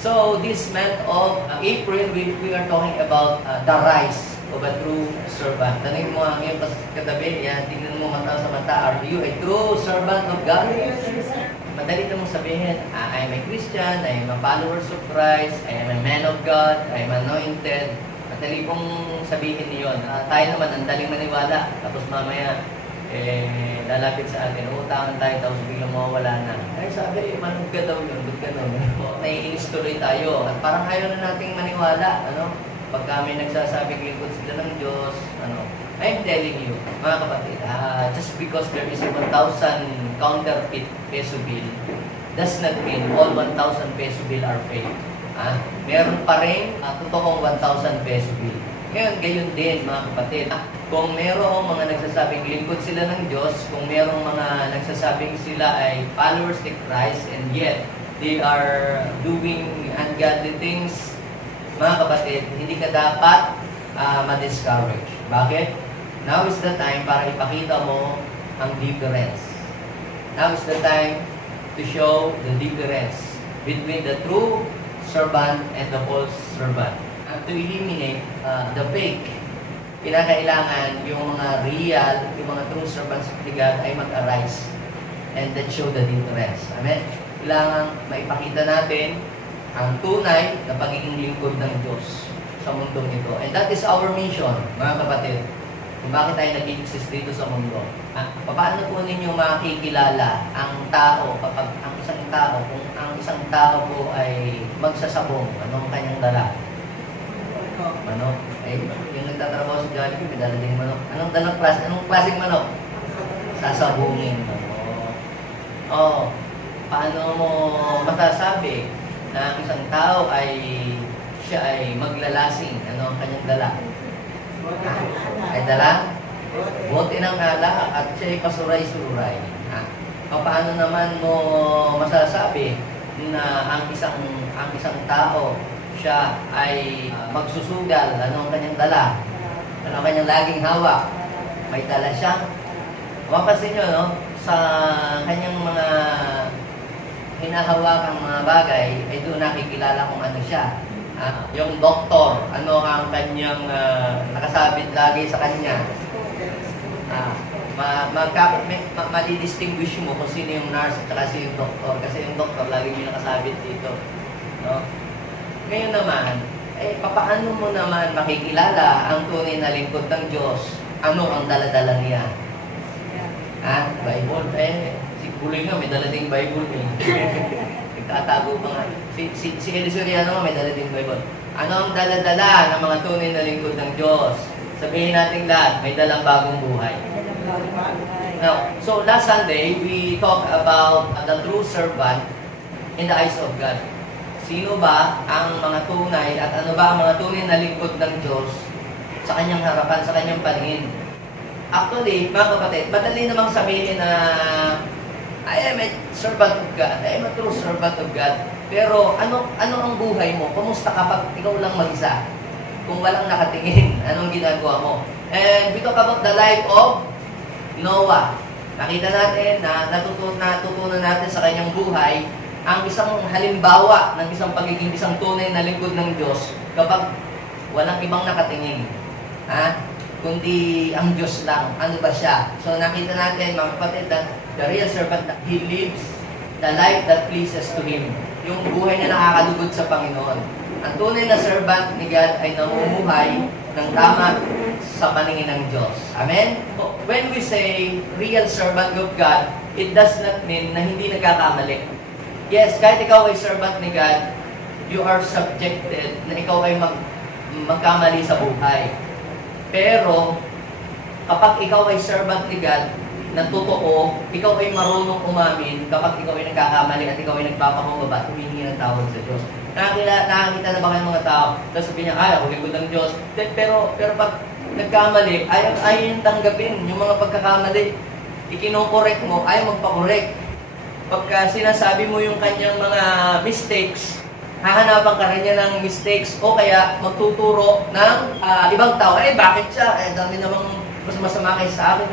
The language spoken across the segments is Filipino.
So this month of April, we are talking about the rise of a true servant. Tanungin mo ang iyong katabi, yan, tingnan mo mata sa mata, are you a true servant of God? Madali namang sabihin, I am a Christian, I am a follower of Christ, I am a man of God, I am anointed. Madali pong sabihin niyon. Tayo naman, ang daling maniwala. Tapos mamaya, lalapit sa atin, utangan tayo, tapos biglang mawawala na. Ay sabi, manod ka daw yun, good ka daw. Naiinis tuloy tayo. At parang ayaw na nating maniwala. Pagka may nagsasabing lingkod sila ng Diyos, I'm telling you, mga kapatid, just because there is a 1,000 counterfeit peso bill, does not mean all 1,000 peso bill are fake. Meron pa rin totoong 1,000 peso bill. Ngayon, gayon din mga kapatid. Kung merong mga nagsasabing lingkod sila ng Diyos, kung merong mga nagsasabing sila ay followers ni Christ, and yet they are doing ungodly things, mga kapatid, hindi ka dapat ma-discourage. Bakit? Now is the time para ipakita mo ang difference. Now is the time to show the difference between the true servant and the false servant. To eliminate the fake, kinakailangan yung mga real, yung mga true servants of God ay mag-arise and that show the difference. Amen? Kailangan maipakita natin ang tunay na pagiging lingkod ng Diyos sa mundong ito. And that is our mission, mga kapatid. Kung bakit tayo nag-exist dito sa mundo. Paano po ninyo makikilala ang tao, kapag ang isang tao, kung ang isang tao po ay magsasabong, anong kanyang dala? Manok. Yung nagtatrabaho sa Jollibee, may dala din manok. Anong klaseng manok? Sasabungin. Paano mo masasabi na ang isang tao siya ay maglalasing? Ano ang kanyang dala? Ay dala? Bote ng alak at siya ay pasuray-suray. Paano naman mo masasabi na ang isang tao siya ay magsusugal? Ano ang kanyang dala? Ano ang kanyang laging hawak? May dala siya. Mapapansin nyo, no? Sa kanyang mga hinahawakang mga bagay, ay doon nakikilala kung ano siya. Yung doktor, ano ang kanyang nakasabit lagi sa kanya. Malidistinguish mo kung sino yung nurse at saka sino yung doktor. Kasi yung doktor, lagi may nakasabit dito. No? Ngayon naman, papaano mo naman makikilala ang tunay na lingkod ng Diyos? Ano ang dala-dala niya? Bible. Si Kuloy nga, may dala ding Bible. Nagtatago pa nga. Si Elisoriano nga, may dala ding Bible. Ano ang dala-dala ng mga tunay na lingkod ng Diyos? Sabihin natin lahat, may dalang bagong buhay. Now, so last Sunday, we talked about the true servant in the eyes of God. Sino ba ang mga tunay at ano ba ang mga tunay na lingkod ng Diyos sa kanyang harapan, sa kanyang paningin? Actually, mga kapatid, madali namang sabihin na I am a servant of God, I am a true servant of God. Pero ano ang buhay mo? Kumusta kapag ikaw lang mag-isa? Kung walang nakatingin, anong ginagawa mo? And we talk about the life of Noah. Nakita natin na natutunan natin sa kanyang buhay ang isang halimbawa ng isang pagiging isang tunay na lingkod ng Diyos kapag walang ibang nakatingin. Kundi ang Diyos lang. Ano ba siya? So nakita natin, mga kapatid, that the real servant, he lives the life that pleases to Him. Yung buhay na nakakalugod sa Panginoon. Ang tunay na servant ni God ay namumuhay ng tama sa paningin ng Diyos. Amen? When we say real servant of God, it does not mean na hindi nagkakamali. Yes, kahit ikaw ay servant ni God, you are subjected na ikaw ay magkamali sa buhay. Pero, kapag ikaw ay servant ni God, na totoo, ikaw ay marunong umamin kapag ikaw ay nagkakamali at ikaw ay nagpapakumbaba, humingi ng tawad sa Diyos. Nakakita na ba kayong mga tao? Tapos sabihin niya, ako lingkod ng Diyos. Pero pag nagkamali, ayaw yung tanggapin yung mga pagkakamali. Ikinokorek mo, ayaw magpakorek. Pagka sinasabi mo yung kanyang mga mistakes, hahanapan ka rin niya ng mistakes o kaya magtuturo ng ibang tao. Bakit siya? Dami namang mas masama kayo sa akin.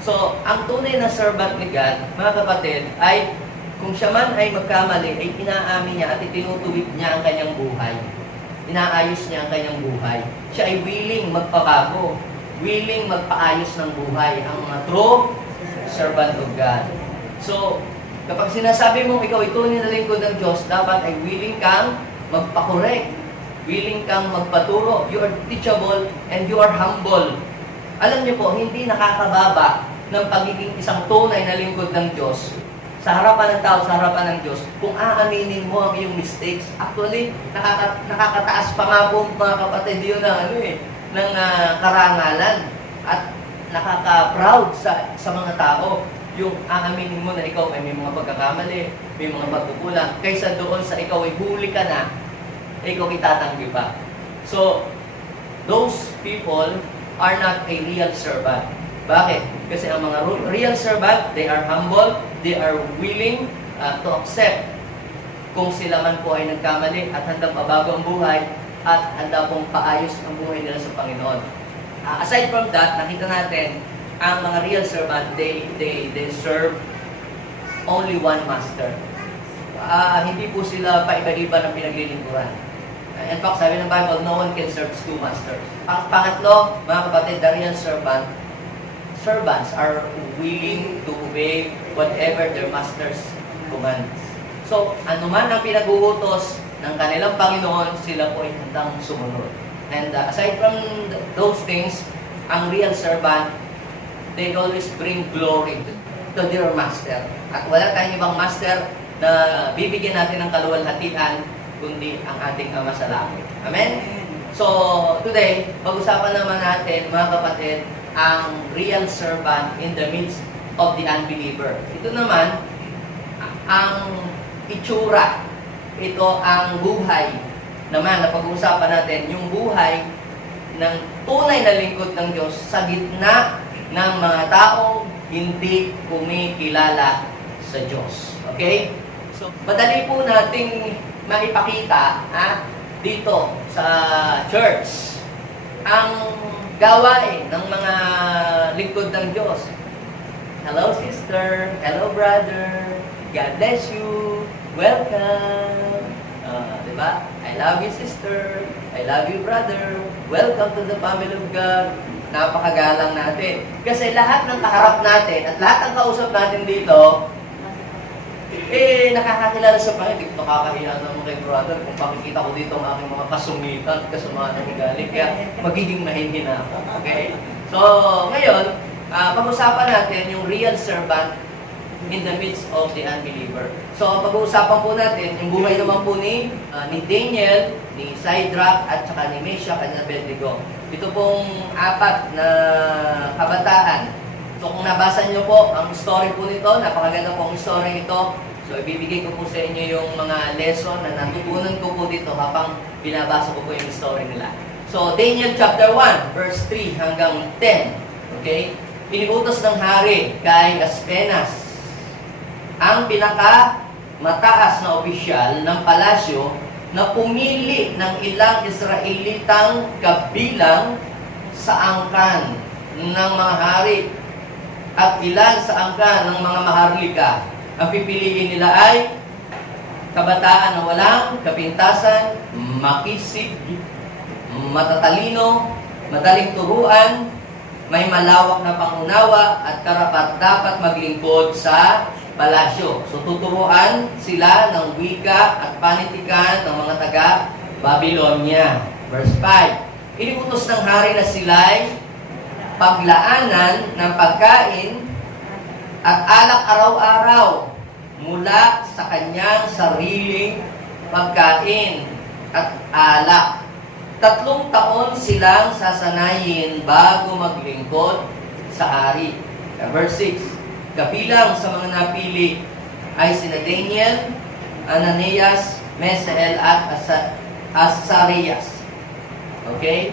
So, ang tunay na servant ni God, mga kapatid, ay kung siya man ay magkamali, ay inaamin niya at itinutuwid niya ang kanyang buhay. Inaayos niya ang kanyang buhay. Siya ay willing magpabago, willing magpaayos ng buhay, ang mga true servant of God. So, kapag sinasabi mo ikaw ay tunay na lingkod ng Diyos, dapat ay willing kang magpakorek, willing kang magpaturo. You are teachable and you are humble. Alam niyo po, hindi nakakababa ng pagiging isang tunay na lingkod ng Diyos sa harapan ng tao, sa harapan ng Diyos, kung aaminin mo ang iyong mistakes. Actually, nakakataas pa nga po mga kapatid yun ng karangalan at nakaka-proud sa mga tao yung aaminin mo na ikaw ay may mga pagkakamali, may mga pagkukulang, kaysa doon sa ikaw ay huli ka na, ikaw itatanggi pa. So, those people are not a real servant. Bakit? Kasi ang mga real servant, they are humble, they are willing to accept kung sila man po ay nagkamali at handang pabago ang buhay at handa pong paayos ang buhay nila sa Panginoon. Aside from that, nakita natin ang mga real servant, they serve only one master. Hindi po sila paiba-iba ng pinaglilingkuran. In fact, sabi ng Bible, no one can serve two masters. Pangatlo, mga kapatid, the real servants are willing to obey whatever their masters commands. So, anuman ang pinag-uutos ng kanilang Panginoon, sila po ay handang sumunod. And aside from those things, ang real servant, they always bring glory to their master. At wala tayong ibang master na bibigyan natin ng kaluwalhatian kundi ang ating Ama sa Langit. Amen? So, today, pag-usapan naman natin, mga kapatid, ang real servant in the midst of the unbeliever. Ito naman, ang itsura. Ito ang buhay naman na pag-uusapan natin, yung buhay ng tunay na lingkod ng Diyos sa gitna ng mga taong hindi kumikilala sa Diyos. Okay? So, madali po nating maipakita dito sa church ang gawain ng mga lingkod ng Diyos. Hello sister, hello brother, God bless you, welcome. Diba? I love you sister, I love you brother, welcome to the family of God. Napakagalang natin. Kasi lahat ng kaharap natin at lahat ng kausap natin dito, nakakakilala sa Panginoon. Hindi ko nakakahiya naman kay brother kung pakikita ko dito ang aking mga kasumitan, kasamaan ng higaling. Kaya magiging mahihina ako. Okay? So, ngayon, pag-usapan natin yung real servant in the midst of the unbeliever. So, pag-uusapan po natin, yung buhay naman po ni Daniel, ni Shadrach, at saka ni Meshach, at ni Abednego. Ito pong apat na kabataan. So, kung nabasa nyo po ang story po nito, napakaganda po ang story ito. So, ibibigay ko po sa inyo yung mga lesson na natutunan ko po dito habang binabasa ko po yung story nila. So, Daniel chapter 1, verse 3 hanggang 10. Okay? Iniutos ng hari kay Aspenas, ang pinaka-mataas na opisyal ng palasyo, na pumili ng ilang Israelitang kabilang sa angkan ng mga hari at ilan sa angkan ng mga maharlika. Ang pipiliin nila ay kabataan na walang kapintasan, makisig, matatalino, madaling turuan, may malawak na pangunawa at karapat-dapat maglingkod sa palasyo. So, tuturuan sila ng wika at panitikan ng mga taga-Babylonia. Verse 5. Iniutos ng hari na sila'y paglaanan ng pagkain at alak araw-araw mula sa kanyang sariling pagkain at alak. 3 taon silang sasanayin bago maglingkod sa hari. Verse 6. Kabilang sa mga napili ay sina Daniel, Ananias, Misael at Azarias. Okay?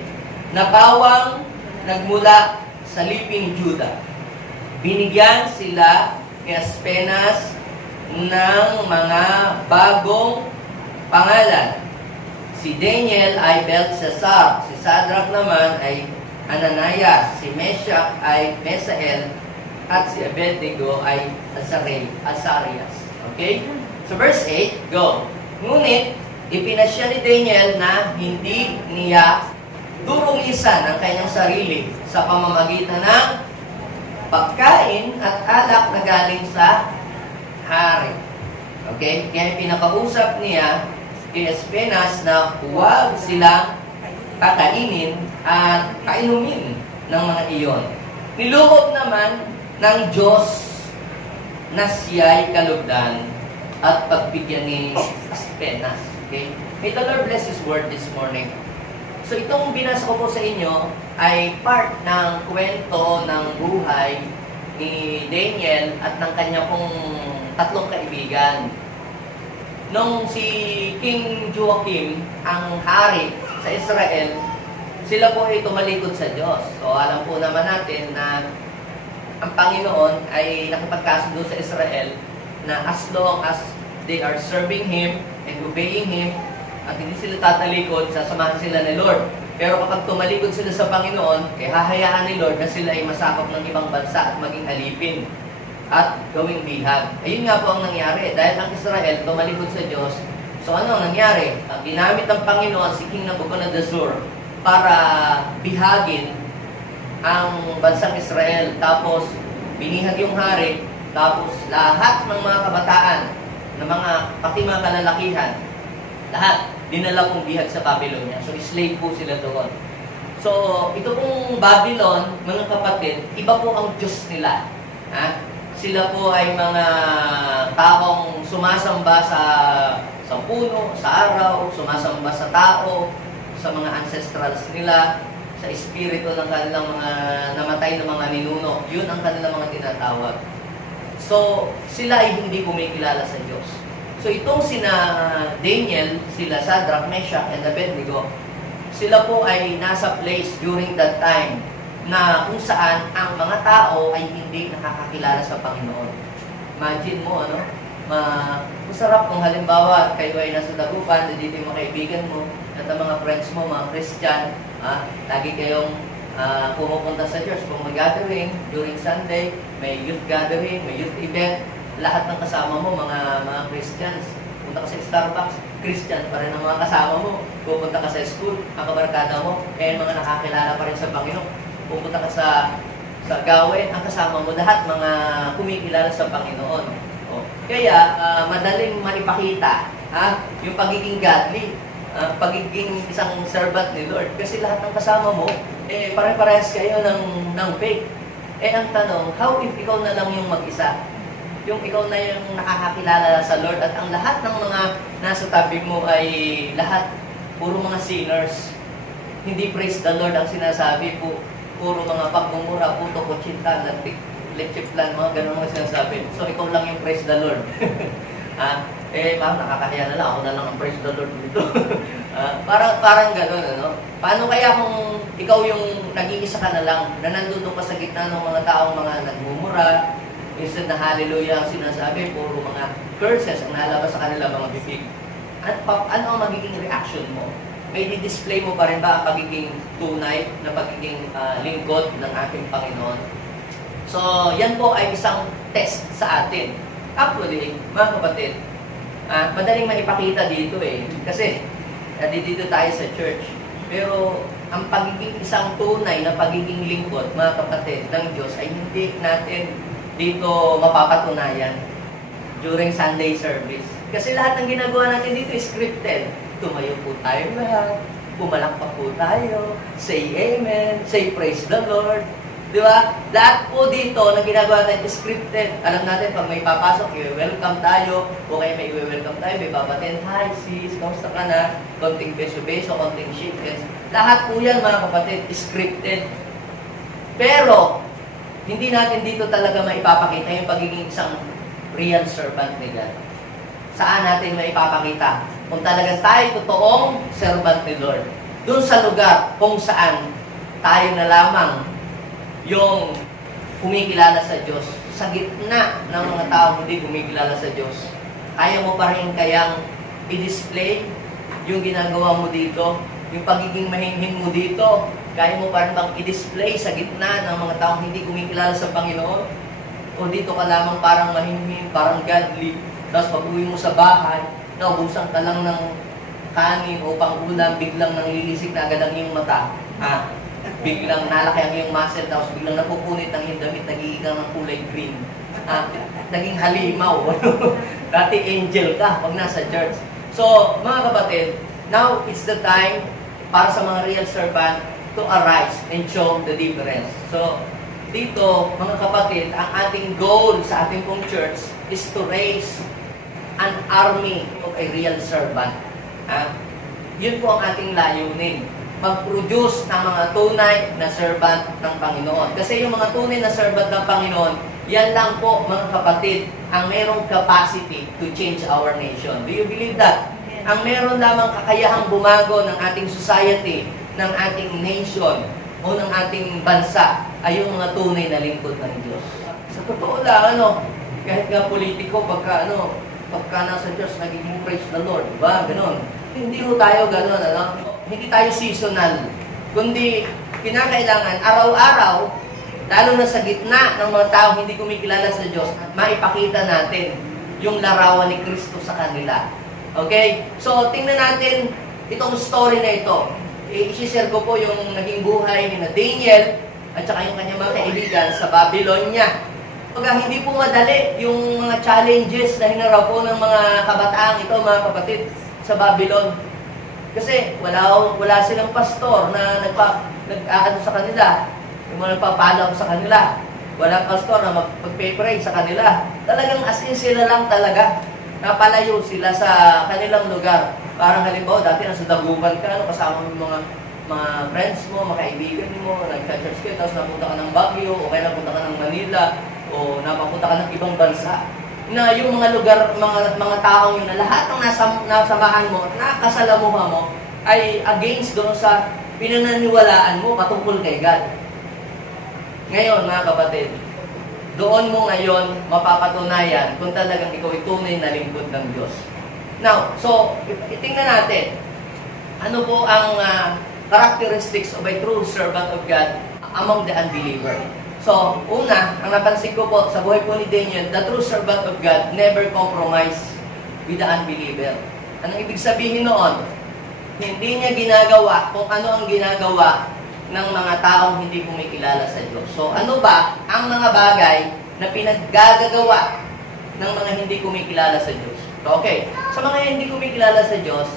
Napawang nagmula sa Liping Juda. Binigyan sila kay Aspenas ng mga bagong pangalan. Si Daniel ay Belshazzar, si Shadrach naman ay Ananias, si Meshach ay Misael, at si Abednego ay Azarias. Okay? So verse 8, go. Ngunit, ipinasya ni Daniel na hindi niya durungisan ang kanyang sarili sa pamamagitan ng pagkain at alak na galing sa hari. Okay? Kaya pinakausap niya kay Espenas na huwag silang kakainin at kainumin ng mga iyon. Niloob naman ng Diyos na siya'y kalugdan at pagbigyan ni Espenas. Okay? May the Lord bless His word this morning. So itong binasa ko po sa inyo ay part ng kwento ng buhay ni Daniel at ng kanya pong tatlong kaibigan. Nung si King Joachim, ang hari sa Israel, sila po ay tumalikod sa Diyos. So alam po naman natin na ang Panginoon ay nakipagkasundo sa Israel na as long as they are serving Him and obeying Him, at hindi sila tatalikod, sasamahan sila ni Lord. Pero kapag tumalikod sila sa Panginoon, eh hahayaan ni Lord na sila ay masakop ng ibang bansa at maging alipin at gawing bihag. Ayun nga po ang nangyari. Dahil ang Israel tumalikod sa Diyos, so ano ang nangyari? Ginamit ng Panginoon si King Nabucodonosor para bihagin ang bansang Israel. Tapos binihag yung hari, tapos lahat ng mga kabataan, pati mga kalalakihan, lahat dinala kong bihag sa Babylonia. So, slave po sila doon. So, ito pong Babylon, mga kapatid, iba po ang Diyos nila. Ha? Sila po ay mga taong sumasamba sa puno, sa araw, sumasamba sa tao, sa mga ancestrals nila, sa espiritu ng kanilang mga namatay na mga ninuno. Yun ang kanilang mga tinatawag. So, sila ay hindi kumikilala sa Diyos. So itong sina Daniel, sila Shadrach, Meshach, and Abednego, sila po ay nasa place during that time na kung saan ang mga tao ay hindi nakakakilala sa Panginoon. Imagine mo, masarap kung halimbawa kayo ay nasa dagupan, dito yung mga kaibigan mo, at ang mga friends mo, mga Christian, lagi kayong pumupunta sa church, kung mag-gathering during Sunday, may youth gathering, may youth event, lahat ng kasama mo, mga Christians. Punta ka sa Starbucks, Christian pa rin ang mga kasama mo. Pupunta ka sa school, ang kabarkada mo, mga nakakilala pa rin sa Panginoon. Pupunta ka sa gawin, ang kasama mo, lahat mga kumikilala sa Panginoon. Kaya, madaling maipakita yung pagiging godly, pagiging isang servant ni Lord. Kasi lahat ng kasama mo, pare-parehas kayo ng faith. Ang tanong, how if ikaw na lang yung mag-isa? Yung ikaw na yung nakakakilala sa Lord at ang lahat ng mga nasa tabi mo ay lahat puro mga sinners. Hindi praise the Lord ang sinasabi po. Puro mga pagmumura, puto, kutsinta, lechiplan, mga ganun mga sinasabi. So ikaw lang yung praise the Lord. Nakakahiya na lang. Ako na lang ang praise the Lord dito. Parang gano'n, ano? Paano kaya kung ikaw yung nag-iisa ka na lang, na nandun ka sa gitna ng mga taong mga nagmumura, instead na hallelujah ang sinasabi, puro mga curses ang nalabas sa kanila mga bibig. Ano ang magiging reaction mo? May di-display mo pa rin ba ang pagiging tunay na pagiging lingkod ng ating Panginoon? So, yan po ay isang test sa atin. Actually, mga kapatid, madaling maipakita dito kasi dito tayo sa church. Pero ang pagiging isang tunay na pagiging lingkod, mga kapatid, ng Diyos ay hindi natin dito mapapatunayan during Sunday service. Kasi lahat ng ginagawa natin dito is scripted. Tumayo po tayo lahat, pumalakpak po tayo, say amen, say praise the Lord. Di ba? Lahat po dito na ginagawa natin is scripted. Alam natin, pag may papasok, i-welcome tayo, o kaya may i-welcome tayo, may babatin, hi sis, kamusta ka na? Konting beso-beso, konting shake hands. Lahat po yan, mga kapatid, is scripted. Pero, hindi natin dito talaga maipapakita yung pagiging isang real servant ni God. Saan natin maipapakita? Kung talagang tayo totoong servant ni Lord. Doon sa lugar kung saan tayo na lamang yung kumikilala sa Diyos. Sa gitna ng mga taong hindi kumikilala sa Diyos, kaya mo pa rin kayang i-display yung ginagawa mo dito, yung pagiging mahinhin mo dito, kaya mo pa rin bang i-display sa gitna ng mga taong hindi kumikilala sa Panginoon? O dito ka lamang parang mahinhin, parang godly, Tapos pag uwi mo sa bahay, naubusan ka lang ng kanin o pang-ulam, biglang nanglilisik na agad ang iyong mata. Biglang nalaki ang iyong muscle, tapos biglang napupunit ang iyong damit, nagiging ng kulay green. Naging halimaw. Dati angel ka pag nasa church. So, mga kapatid, now it's the time para sa mga real servant to arise and show the difference. So, dito, mga kapatid, ang ating goal sa ating pong church is to raise an army of a real servant. Yun po ang ating layunin. Mag-produce ng mga tunay na servant ng Panginoon. Kasi yung mga tunay na servant ng Panginoon, yan lang po, mga kapatid, ang merong capacity to change our nation. Do you believe that? Ang meron lamang kakayahang bumago ng ating society, ng ating nation, o ng ating bansa, ay yung mga tunay na lingkod ng Diyos. Sa totoo lang, kahit nga politiko, pagka nasa Diyos, nagiging praise the Lord, diba? Ganon. Hindi ho tayo ganon, Hindi tayo seasonal. Kundi, kinakailangan, araw-araw, lalo na sa gitna ng mga taong hindi kumikilala sa Diyos, maipakita natin yung larawan ni Kristo sa kanila. Okay? So, tingnan natin itong story na ito. I-share ko po yung naging buhay ni Daniel at saka yung kanyang mga kaibigan sa Babylonia. Pagka hindi po madali yung mga challenges na hinarap po ng mga kabataang ito, mga kapatid, sa Babylon. Kasi wala silang pastor na nag-aano sa kanila, yung mga nagpapalaw sa kanila. Walang pastor na mag-pray sa kanila. Talagang as in sila lang talaga. Napalayo sila sa kanilang lugar. Parang halimbawa, dati nasa dagupan ka, kasama mo mga friends mo, mga kaibigan mo, nag-church kayo, tapos napunta ka ng Baguio, o kaya napunta ka ng Manila, o napapunta ka ng ibang bansa. Na yung mga lugar, mga taong yun, na lahat ng nasamahan mo, nakasalamuha mo, ay against doon sa pinananiwalaan mo patungkol kay God. Ngayon, mga kapatid, doon mo ngayon mapapatunayan kung talagang ikaw ay tunay na lingkod ng Diyos. Now, so, itingnan natin, ano po ang characteristics of a true servant of God among the unbeliever. So, una, ang napansin ko po sa buhay po ni Daniel, the true servant of God never compromise with the unbeliever. Anong ibig sabihin noon? Hindi niya ginagawa kung ano ang ginagawa ng mga taong hindi kumikilala sa Diyos. So, ano ba ang mga bagay na pinaggagawa ng mga hindi kumikilala sa Diyos? So, okay, sa mga hindi kumikilala sa Diyos,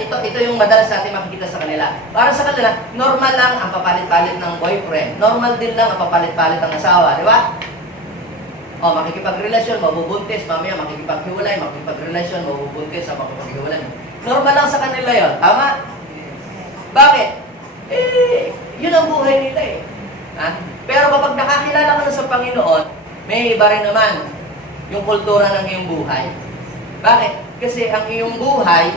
ito yung madalas natin makikita sa kanila. Para sa kanila, normal lang ang papalit-palit ng boyfriend. Normal din lang ang papalit-palit ng asawa, di ba? O, makikipagrelasyon, mabubuntis, mamaya makikipaghiwalay, makikipagrelasyon, mabubuntis, makikipaghiwalay. Normal lang sa kanila yon, tama? Bakit? Yun ang buhay nila Pero kapag nakakilala ka na sa Panginoon, may iba rin naman yung kultura ng iyong buhay. Bakit? Kasi ang iyong buhay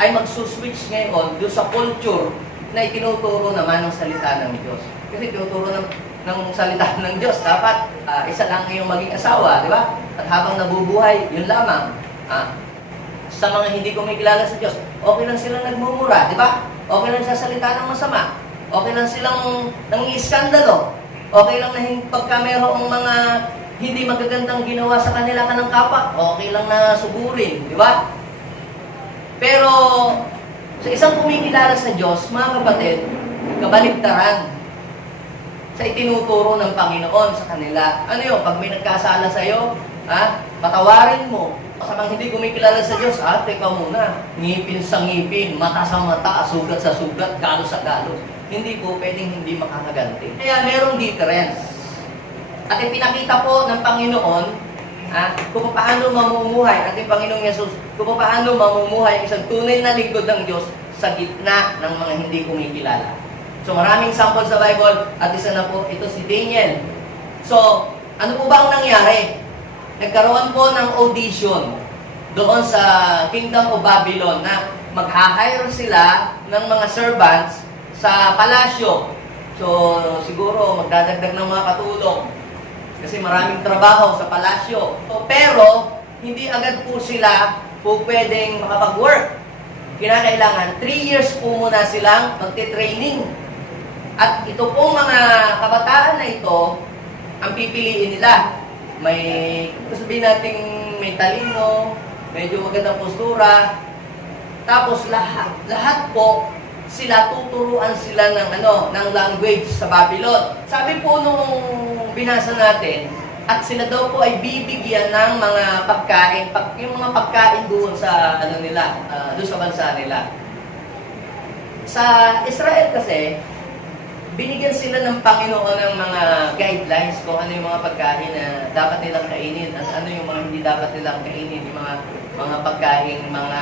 ay magsuswitch ngayon doon sa culture na itinuturo naman ng salita ng Diyos. Kasi tinuturo ng salita ng Diyos, dapat isa lang iyong maging asawa, di ba? At habang nabubuhay, yun lamang. Sa mga hindi kumikilala sa Diyos, okay lang silang nagmumura, di ba? Okay lang sa salita ng masama. Okay lang silang nangiiskandalo. Okay lang na pagka mayroong mga hindi magagandang ginawa sa kanila ka ng kapwa, okay lang na sugurin, di ba? Pero sa isang kumikilala sa Diyos, mga kapatid, kabaligtaran sa itinuturo ng Panginoon sa kanila. Ano yun? Pag may nagkasala sa iyo, patawarin mo. Sa mga hindi kumikilala sa Diyos, teka muna, ngipin sa ngipin, mata sa mata, sugat sa sugat, galos sa galos. Hindi po pwedeng hindi makakaganti. Kaya merong difference. At ipinakita po ng Panginoon kung paano mamumuhay ating Panginoong Yesus, kung paano mamumuhay ang isang tunay na lingkod ng Diyos sa gitna ng mga hindi kumikilala. So maraming sample sa Bible at isa na po, ito si Daniel. So, ano po ba ang nangyari? Nagkaroon po ng audition doon sa Kingdom of Babylon na mag-hire sila ng mga servants sa palasyo. So, siguro magdadagdag ng mga katulong kasi maraming trabaho sa palasyo. So, pero, hindi agad po sila pwedeng makapag-work. Kinakailangan, 3 years po muna silang magte-training. At ito pong mga kabataan na ito, ang pipiliin nila. May, sabihin natin, may talino, medyo magandang postura. Tapos lahat po, sila tuturuan sila ng ng language sa Babylon. Sabi po nung binasa natin, at sila daw po ay bibigyan ng mga pagkain, yung mga pagkain doon sa doon sa bansa nila. Sa Israel kasi, binigyan sila ng Panginoon ng mga guidelines kung ano yung mga pagkain na dapat nilang kainin at ano yung mga hindi dapat nilang kainin, yung mga pagkain, mga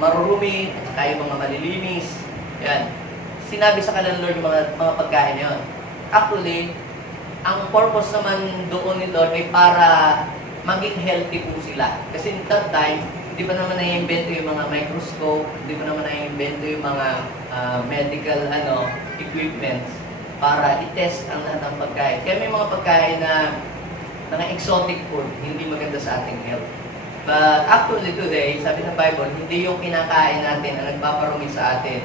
marurumi, at saka yung mga malilinis. Yan. Sinabi sa kanila Lord yung mga pagkain yon. Actually, ang purpose naman doon ni Lord ay para maging healthy po sila. Kasi in that time, di pa naman na-invento yung mga microscope, di pa naman na-invento yung mga medical equipments para i-test ang lahat ng pagkain. Kaya may mga pagkain na mga exotic food, hindi maganda sa ating health. But actually today, sabi ng Bible, hindi yung kinakain natin ang nagpaparumi sa atin,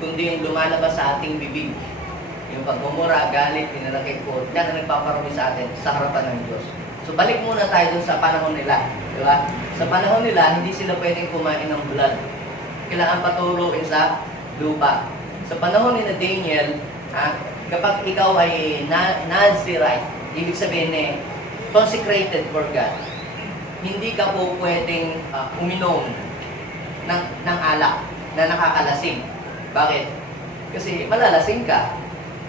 kundi yung lumalabas sa ating bibig. Yung pagmumura, galit, pinanakit po, yan ang nagpaparumi sa atin sa harapan ng Diyos. So balik muna tayo dun sa panahon nila. Di ba? Sa panahon nila, hindi sila pwedeng kumain ng blood. Kailangan patuloyin sa lupa. Sa panahon ni Daniel, kapag ikaw ay Nazirite, ibig sabihin consecrated for God, hindi ka po pwedeng uminom ng alak na nakakalasing. Bakit? Kasi malalasing ka.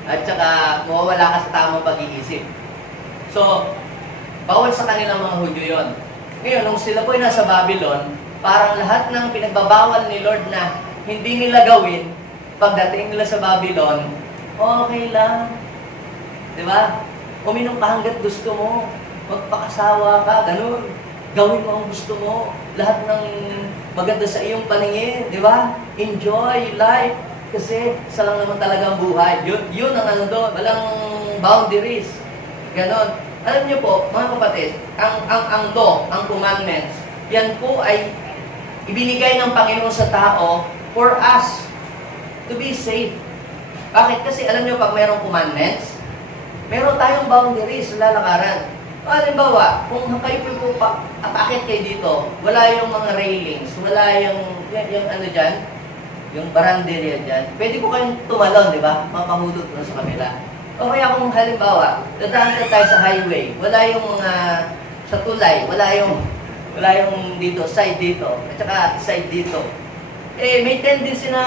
At saka mawawala ka sa tamang pag-iisip. So, bawal sa kanilang mga Hudyo yun. Ngayon, nung sila po ay nasa Babylon, parang lahat ng pinagbabawal ni Lord na hindi nila gawin, pagdating nila sa Babylon, okay lang. Di ba? Uminom ka hanggat gusto mo. Magpakasawa ka, ganun. Gawin mo ang gusto mo. Lahat ng maganda sa iyong paningin. Di ba? Enjoy life. Kasi isa lang naman talaga ang buhay. Yun ang doon. Walang boundaries. Ganon. Alam niyo po, mga kapatid, ang law, ang commandments, yan po ay ibinigay ng Panginoon sa tao for us to be safe. Bakit? Kasi alam niyo, pag mayroong commandments, meron tayong boundaries sa lalakaran. Halimbawa, kung kayo po atakit kayo dito, wala yung mga railings, wala yung dyan, yung baranderya dyan, pwede po kayong tumalon, di ba? Mamahulog na sa kabila. O kaya kung halimbawa, dadaan tayo sa highway, wala yung mga sa tulay, wala yung dito, side dito, at saka side dito. May tendency na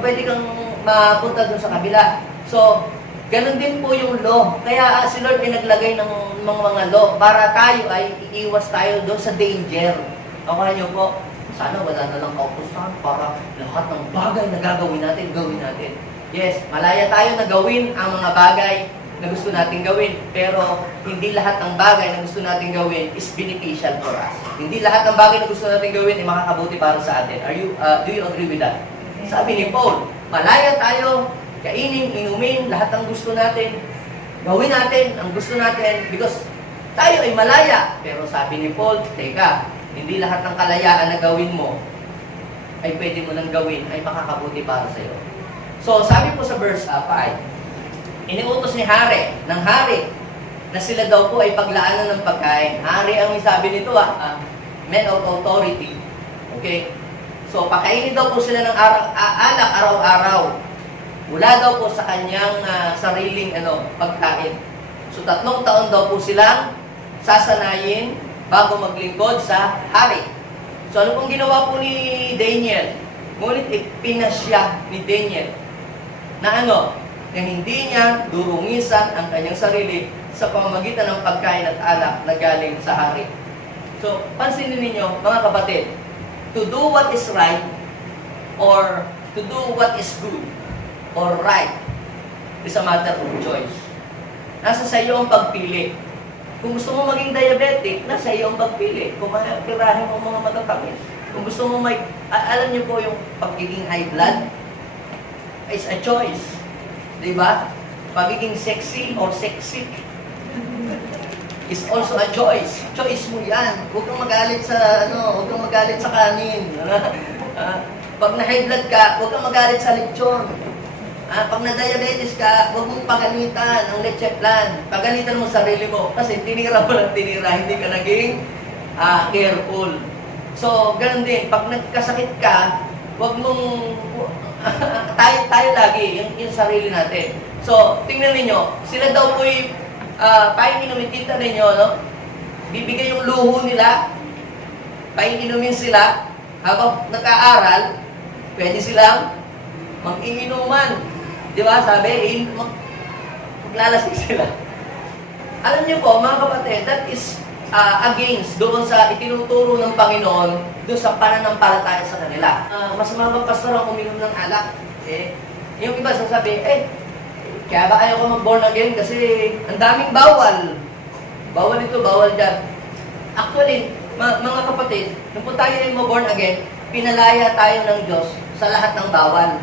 pwede kang mapunta dun sa kabila. So, ganun din po yung law. Kaya si Lord ay naglagay ng mga law para tayo ay iiwas tayo doon sa danger. Ako nyo po, sana wala na lang kautusan para lahat ng bagay na gagawin natin, gawin natin. Yes, malaya tayo na gawin ang mga bagay na gusto natin gawin. Pero hindi lahat ng bagay na gusto natin gawin is beneficial for us. Hindi lahat ng bagay na gusto natin gawin ay makakabuti para sa atin. Do you agree with that? Sabi ni Paul, malaya tayo, kainin, inumin, lahat ng gusto natin, gawin natin ang gusto natin because tayo ay malaya. Pero sabi ni Paul, teka, hindi lahat ng kalayaan na gawin mo ay pwede mo nang gawin ay makakabuti para sa iyo. So, sabi po sa verse 5, iniutos ni hari na sila daw po ay paglaanan ng pagkain. Hari ang sabi nito, men of authority. Okay? So, pakainin daw po sila ng alak araw-araw. Wala daw po sa kanyang sariling pagkain. So, 3 taon daw po silang sasanayin bago maglingkod sa hari. So, ano pong ginawa po ni Daniel? Ngunit ipinasya ni Daniel na na hindi niya durungisan ang kanyang sarili sa pamamagitan ng pagkain at alak na galing sa hari. So, pansinin ninyo, mga kapatid, to do what is right or to do what is good or right is a matter of choice. Nasa sa iyo ang pagpili. Kung gusto mo maging diabetic, nasa iyo ang pagpili. Kung tirahin mo mga matatamis. Kung gusto mo alam niyo po yung pagiging high blood, is a choice. Diba? Pagiging sexy or sexy is also a choice. Choice mo yan. Huwag kang magalit sa huwag kang magalit sa kanin. Pag na high blood ka, huwag kang magalit sa lechon. Pag na-diabetes ka, huwag mong pagalitan ang leche plan. Pagalitan mo sarili mo. Kasi tinira mo ng tinira, hindi ka naging careful. So, ganun din. Pag nagkasakit ka, huwag mong... tayo lagi, yung sarili natin. So, tingnan ninyo, sila daw po'y painumin, kita ninyo, no? Bibigay yung luho nila, painumin sila, habang nag-aaral, pwede silang mag-iinuman. Di ba? Sabi, maglalasing sila. Alam niyo po, mga kapatid, that is against doon sa itinuturo ng Panginoon doon sa pananampalataya sa kanila. Mas mga pastor ang uminom ng alak. Yung iba sasabi, kaya ba ayaw ko mag-born again kasi ang daming bawal. Bawal ito, bawal dyan. Actually, mga kapatid, nung po tayo yung mag-born again, pinalaya tayo ng Diyos sa lahat ng bawal.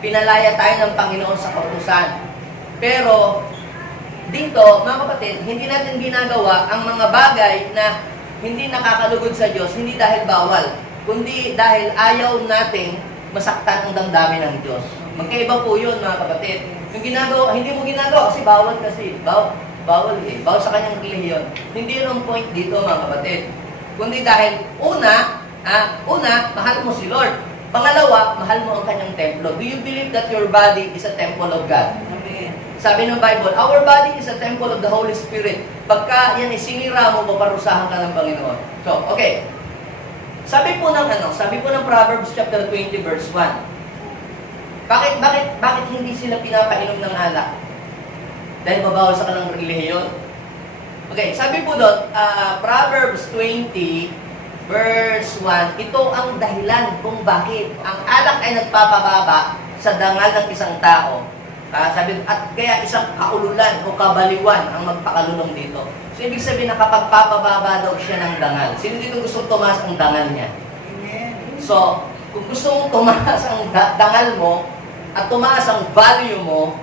Pinalaya tayo ng Panginoon sa kautusan. Pero, dito, mga kapatid, hindi natin ginagawa ang mga bagay na hindi nakakalugod sa Diyos, hindi dahil bawal, kundi dahil ayaw natin masaktan ang damdamin ng Diyos. Magkaiba po yun, mga kapatid. Yung ginagawa, hindi mo ginagawa kasi bawal kasi. Bawal sa kanyang relihiyon. Hindi yun ang point dito, mga kapatid. Kundi dahil, una, mahal mo si Lord. Pangalawa, mahal mo ang kanyang templo. Do you believe that your body is a temple of God? Amen. Sabi ng Bible, our body is a temple of the Holy Spirit. Pagka yan isinira mo, paparusahan ka ng Panginoon. So, okay. Sabi po ng Proverbs chapter 20 verse 1. Bakit hindi sila pinapainom ng alak? Dahil mabawal sa kanilang relihiyon? Okay, sabi po doon, Proverbs 20 verse 1, ito ang dahilan kung bakit ang alak ay nagpapababa sa dangal ng isang tao. Sabi, at kaya isang kaululan o kabaliwan ang magpakalulong dito. So, ibig sabihin na kapag papababa daw siya ng dangal. Sino dito gusto tumaas ang dangal niya? Amen. So, kung gusto mong tumaas ang dangal mo at tumaas ang value mo,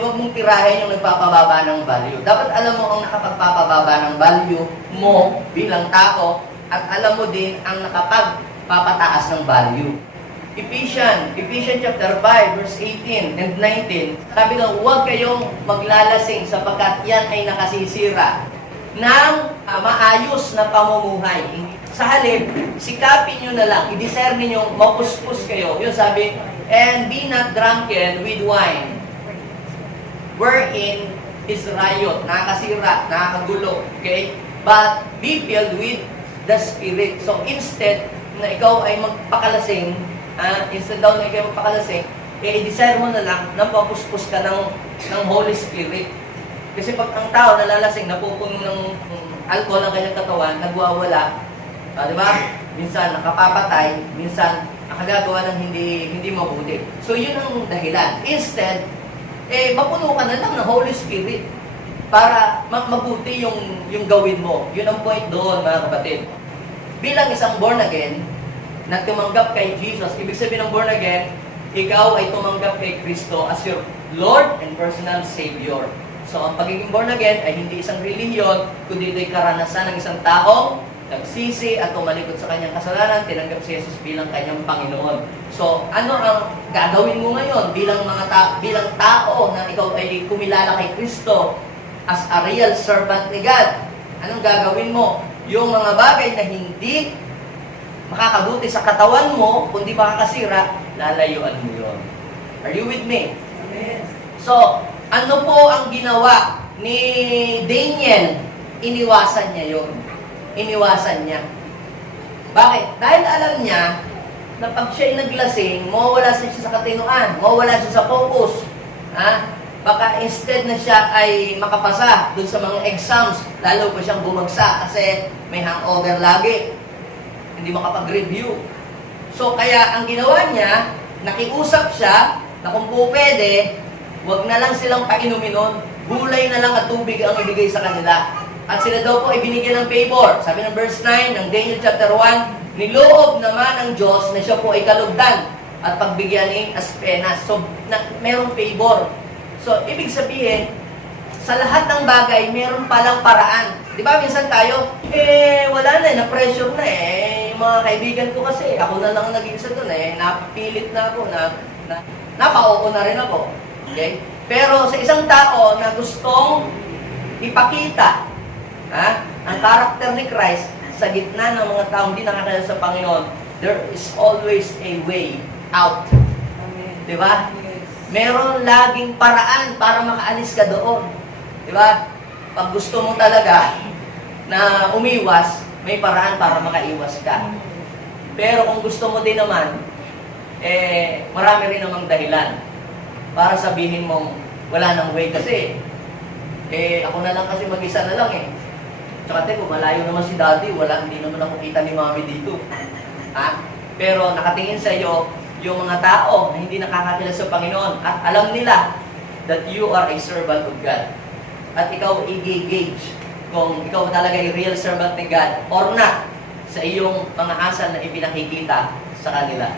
huwag mong tirahin yung nagpapababa ng value. Dapat alam mo ang nakapagpapababa ng value mo bilang tao at alam mo din ang nakapagpapataas ng value. Ephesians chapter 5, verse 18 and 19, sabi nga, huwag kayong maglalasing sapagkat yan ay nakasisira ng maayos na pamumuhay. Sa halip, sikapin nyo na lang, i-discern ninyo, mapuspos kayo. Yun sabi, and be not drunken with wine, wherein is riot, nakakasira, nakakagulo. Okay? But be filled with the Spirit. So, instead na ikaw ay magpakalasing, i-desire mo na lang na papuspos ka ng Holy Spirit. Kasi pag ang tao nalalasing, napupuno ng alcohol ang kanyang katawan, nagwawala, di ba? Minsan nakapapatay, minsan nakagagawa ng hindi mabuti. So, yun ang dahilan. Instead, mapuno ka na lang ng Holy Spirit para mabuti yung gawin mo. Yun ang point doon, mga kapatid. Bilang isang born again, na tumanggap kay Jesus, ibig sabihin ng born again, ikaw ay tumanggap kay Kristo as your Lord and personal Savior. So, ang pagiging born again ay hindi isang relihiyon, kundi ito'y karanasan ng isang taong nagsisi at tumalikod sa kanyang kasalanan, tinanggap si Jesus bilang kanyang Panginoon. So, ano ang gagawin mo ngayon bilang bilang tao na ikaw ay kumilala kay Kristo as a real servant ni God? Anong gagawin mo? Yung mga bagay na hindi makakabuti sa katawan mo, kundi makakasira, lalayuan mo yun. Are you with me? Amen. So, ano po ang ginawa ni Daniel? Iniwasan niya yun. Iniwasan niya. Bakit? Dahil alam niya na pag siya'y naglasing, mawawala siya sa katinuan, mawawala siya sa focus. Baka instead na siya ay makapasa dun sa mga exams, lalo pa siyang bumagsak kasi may hangover lagi. Hindi makapag-review. So, kaya ang ginawa niya, nakiusap siya na kung po pwede, wag na lang silang painumin nun. Gulay na lang at tubig ang ibigay sa kanila. At sila daw po ay binigyan ng favor. Sabi ng verse 9 ng Daniel chapter 1, niloob naman ng Diyos na siya po ay kalugdan at pagbigyan ni Aspenas. So, merong favor. So, ibig sabihin, sa lahat ng bagay, meron palang paraan. Di ba, minsan tayo, wala na, na-pressure na yung mga kaibigan ko kasi, ako na lang nag-iisa doon napilit na ako na Napaupo na rin ako. Okay? Pero sa isang tao na gustong ipakita ang karakter ni Christ sa gitna ng mga taong hindi nakakilala sa Panginoon, there is always a way out. Di ba? Meron laging paraan para makaalis ka doon. Di ba? Pag gusto mo talaga na umiwas, may paraan para makaiwas ka. Pero kung gusto mo din naman, marami rin namang dahilan para sabihin mong wala nang way kasi. Ako na lang kasi mag-isa na lang eh. Tsaka teko, malayo naman si daddy, hindi naman ako kita ni mami dito. Pero nakatingin sa iyo yung mga tao na hindi nakakakilala sa Panginoon at alam nila that you are a servant of God. At ikaw i-gauge kung ikaw talaga ay real servant ni God or not sa iyong mga asal na ipinakikita sa kanila.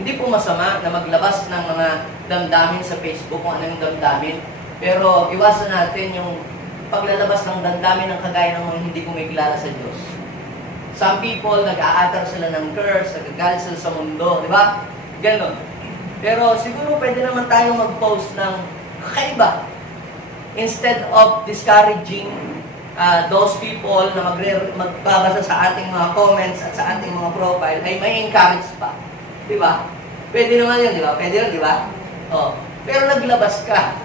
Hindi po masama na maglabas ng mga damdamin sa Facebook kung ano yung damdamin. Pero iwasan natin yung paglalabas ng damdamin ng kagaya ng mga hindi kumikilala sa Diyos. Some people, nag-aatar sila ng curse, nagagalit sila sa mundo, di ba? Ganon. Pero siguro pwede naman tayo mag-post ng kakaiba. Instead of discouraging those people na magbabasa sa ating mga comments at sa ating mga profile, ay may encourage pa. Di ba? Pwede naman yun, di ba? Pwede yun, di ba? Pero naglabas ka.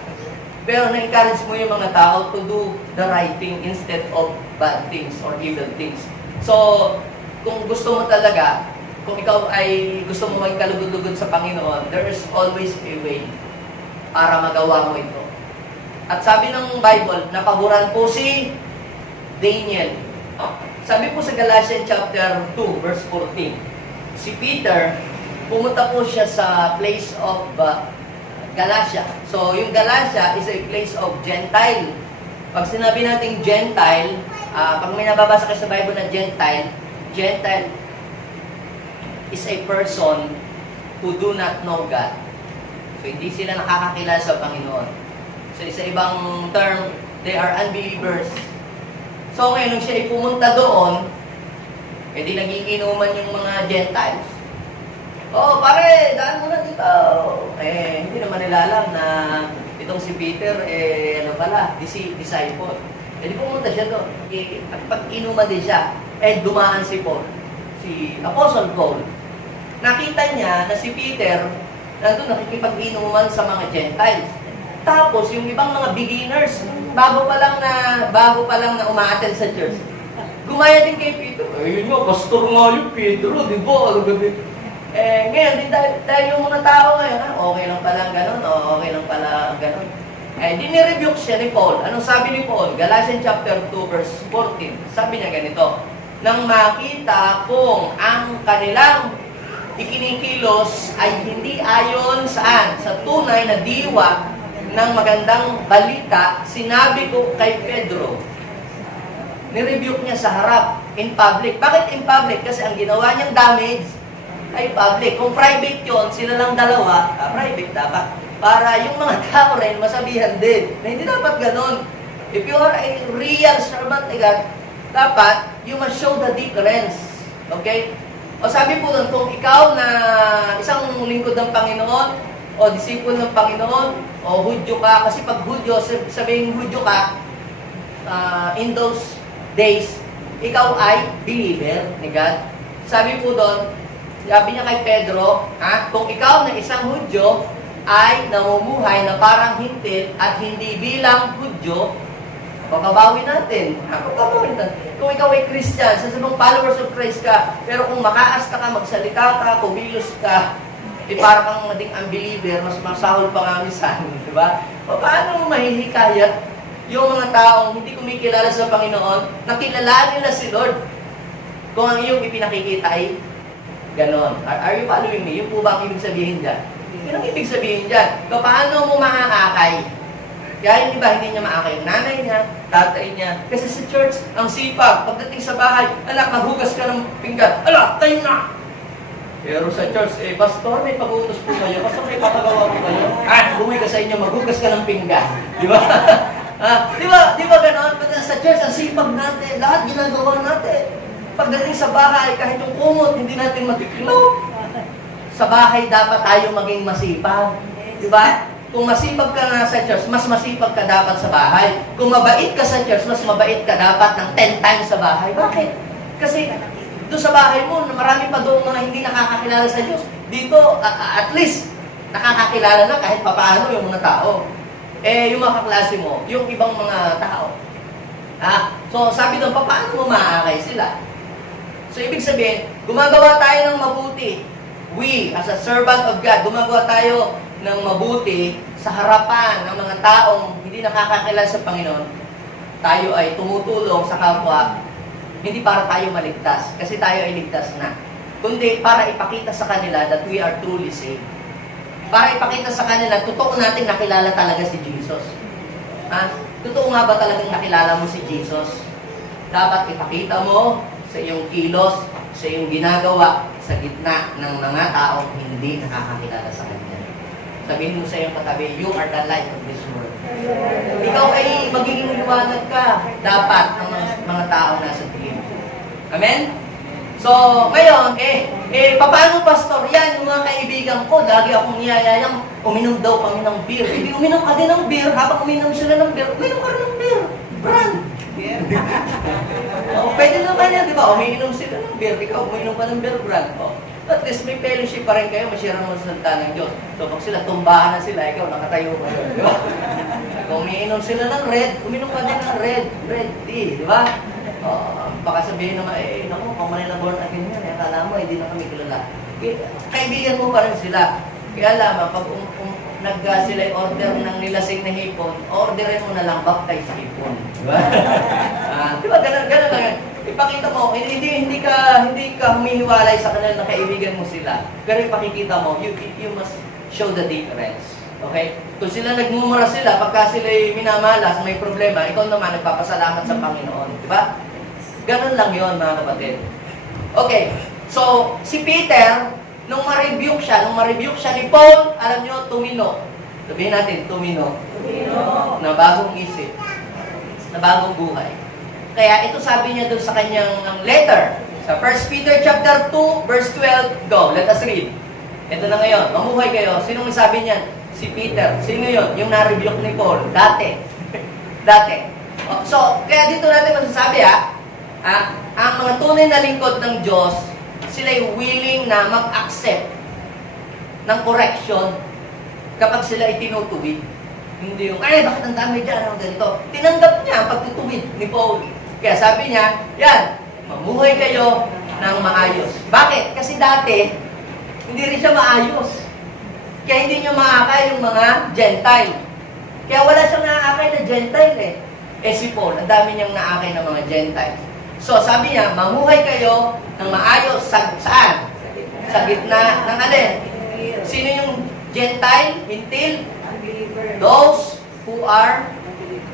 Pero na-encourage mo yung mga tao to do the right thing instead of bad things or evil things. So, kung gusto mo talaga, kung ikaw ay gusto mo maging kalugod-lugod sa Panginoon, there is always a way para magawa mo ito. At sabi ng Bible, napaboran po si Daniel. Sabi po sa Galatians chapter 2, verse 14, si Peter, pumunta po siya sa place of Galatia. So, yung Galatia is a place of Gentile. Pag sinabi nating Gentile, pag may nababasa kayo sa Bible na Gentile, Gentile is a person who do not know God. So, hindi sila nakakakilala sa Panginoon. So, sa ibang term, they are unbelievers. So, ngayon, nung siya ay pumunta doon, di nagiinuman yung mga Gentiles. Pare, daan mo na dito. Hindi naman nila alam na itong si Peter, disciple. Di pumunta siya doon. At pag-inuman din siya, dumaan si Paul, si Apostle Paul. Nakita niya na si Peter, nandun nakikipag-inuman sa mga Gentiles. Tapos, yung ibang mga beginners, bago pa lang na uma-attend sa church, gumaya din kay Peter. Yun nga, pastor nga yung Pedro, di ba? Ngayon, dahil yung mga tao ngayon, okay lang pala ganun, okay lang pala ganun. Dinirebuke siya ni Paul. Anong sabi ni Paul? Galatians chapter 2, verse 14. Sabi niya ganito, nang makita kung ang kanilang ikinikilos ay hindi ayon saan? Sa tunay na diwa ng magandang balita, sinabi ko kay Pedro, nirebuke niya sa harap, in public. Bakit in public? Kasi ang ginawa niyang damage ay public. Kung private yon, sila lang dalawa, private dapat. Para yung mga tao rin masabihan din na hindi dapat ganon. If you are a real servant ni God, dapat you must show the difference. Okay? O sabi po doon, kung ikaw na isang lingkod ng Panginoon, o disciple ng Panginoon, o Hudyo ka, kasi pag Hudyo, sabihin Hudyo ka, in those days, ikaw ay believer ni God. Sabi po doon, sabi niya kay Pedro, kung ikaw na isang Hudyo ay namumuhay na parang hintil at hindi bilang Hudyo, papabawi natin. Papabawi natin. Kung ikaw ay Christian, sa sabang followers of Christ ka, pero kung makaasta ka, magsalita ka, kumilos ka, para kang maging unbeliever, mas masahol pa nga minsan, di ba? Paano mo mahihikayat yung mga taong hindi kumikilala sa Panginoon, nakilala nila si Lord, kung ang iyong ipinakikita ay ganon. Are you following me? Yung po ba ang ibig sabihin dyan? Yun ang ibig sabihin dyan. So, paano mo maaakay? Kaya yung iba, hindi niya maakay yung nanay niya, tatay niya. Kasi sa church, ang sipag, pagdating sa bahay, anak, maghugas ka ng pinggan. Ala, tayo na! Pero sa church, pastor, may pag-uutos po kayo. Pastor, may papagawa po kayo. Bumuwi ka sa inyo, maghugas ka ng pinggan. Di ba? Di ba ganon? Sa church, ang sipag natin, lahat ginagawa natin. Pagdating sa bahay, kahit yung kumot, hindi natin matiklaw. sa bahay dapat tayo maging masipag. Di ba? Kung masipag ka na sa church, mas masipag ka dapat sa bahay. Kung mabait ka sa church, mas mabait ka dapat ng 10 times sa bahay. Bakit? Kasi doon sa bahay mo, marami pa doon mga hindi nakakakilala sa Diyos. Dito, at least, nakakakilala na kahit papaano yung mga tao. Eh, yung mga kaklase mo, yung ibang mga tao. So, sabi doon, paano mo maaakay sila? So, ibig sabihin, gumagawa tayo ng mabuti. We, as a servant of God, gumagawa tayo ng mabuti sa harapan ng mga taong hindi nakakakilala sa Panginoon. Tayo ay tumutulong sa kapwa, hindi para tayo maligtas, kasi tayo ay ligtas na. Kundi para ipakita sa kanila that we are truly saved. Para ipakita sa kanila, totoo natin nakilala talaga si Jesus. Totoo nga ba talagang nakilala mo si Jesus? Dapat ipakita mo sa iyong kilos, sa iyong ginagawa, sa gitna ng mga taong hindi nakakakilala sa Kanya. Sabihin mo sa iyong katabi, you are the light of this world. Ikaw ay magiging liwanag ka, dapat, ng mga taong nasa tingin. Amen? So, ngayon, paano pastor yan? Yung mga kaibigan ko, lagi akong niyayayang, uminom daw kami ng beer. Hindi uminom ka din ng beer, habang uminom sila ng beer, uminom ka rin ng beer. Brand. Pwede naman yan, di ba? Umiinom sila ng beer, ikaw uminom pa ng beer brand. At least may fellowship pa rin kayo, masirang mo sa salita ng Diyos. So, pag sila, tumbahan na sila, ikaw nakatayo pa yun, di ba? Kung umiinom sila ng red, uminom ka din ng red tea, di ba? Baka sabihin naman, naku, kung Manila born again yan, akala mo, hindi na kami kilala. Kaibigan mo pa rin sila. Kaya lamang, pag sila order ng nilasing na hipon, orderin mo na lang baptize hipon. Diba? Diba, ganun lang. Ipakita mo, hindi ka humihiwalay sa kanila na kaibigan mo sila. Pero ipakikita mo, you must show the difference. Okay? Kung sila nagmumura sila, pagka sila minamalas, may problema, ikaw naman nagpapasalamat sa Panginoon. Diba? Ganun lang yon mga kapatid. Okay. So, si Peter, nung ma-rebuke siya ni Paul, alam nyo, tumino. Sabihin natin, tumino. Na bagong isip. Na bagong buhay. Kaya ito sabi niya doon sa kanyang letter. Sa 1 Peter chapter 2, verse 12. Go, let us read. Ito na ngayon, mamuhay kayo. Sinong sabi niyan? Si Peter. Sino yun? Yung na-rebuke ni Paul. Dati. So, kaya dito natin masasabi ang mga tunay na lingkod ng Diyos, sila'y willing na mag-accept ng correction kapag sila ay tinutuwid. Hindi yung, bakit ang dami dyan, ganito. Tinanggap niya ang pagtutuwid ni Paul. Kaya sabi niya, yan, mamuhay kayo ng maayos. Bakit? Kasi dati, hindi rin siya maayos. Kaya hindi niyo maakay yung mga Gentile. Kaya wala siyang naakay na Gentile si Paul, ang dami niyang naakay ng mga Gentiles. So, sabi niya, mamuhay kayo ng maayos. Saan? Sa gitna ng alin? Sino yung Gentile? Hintil? Those who are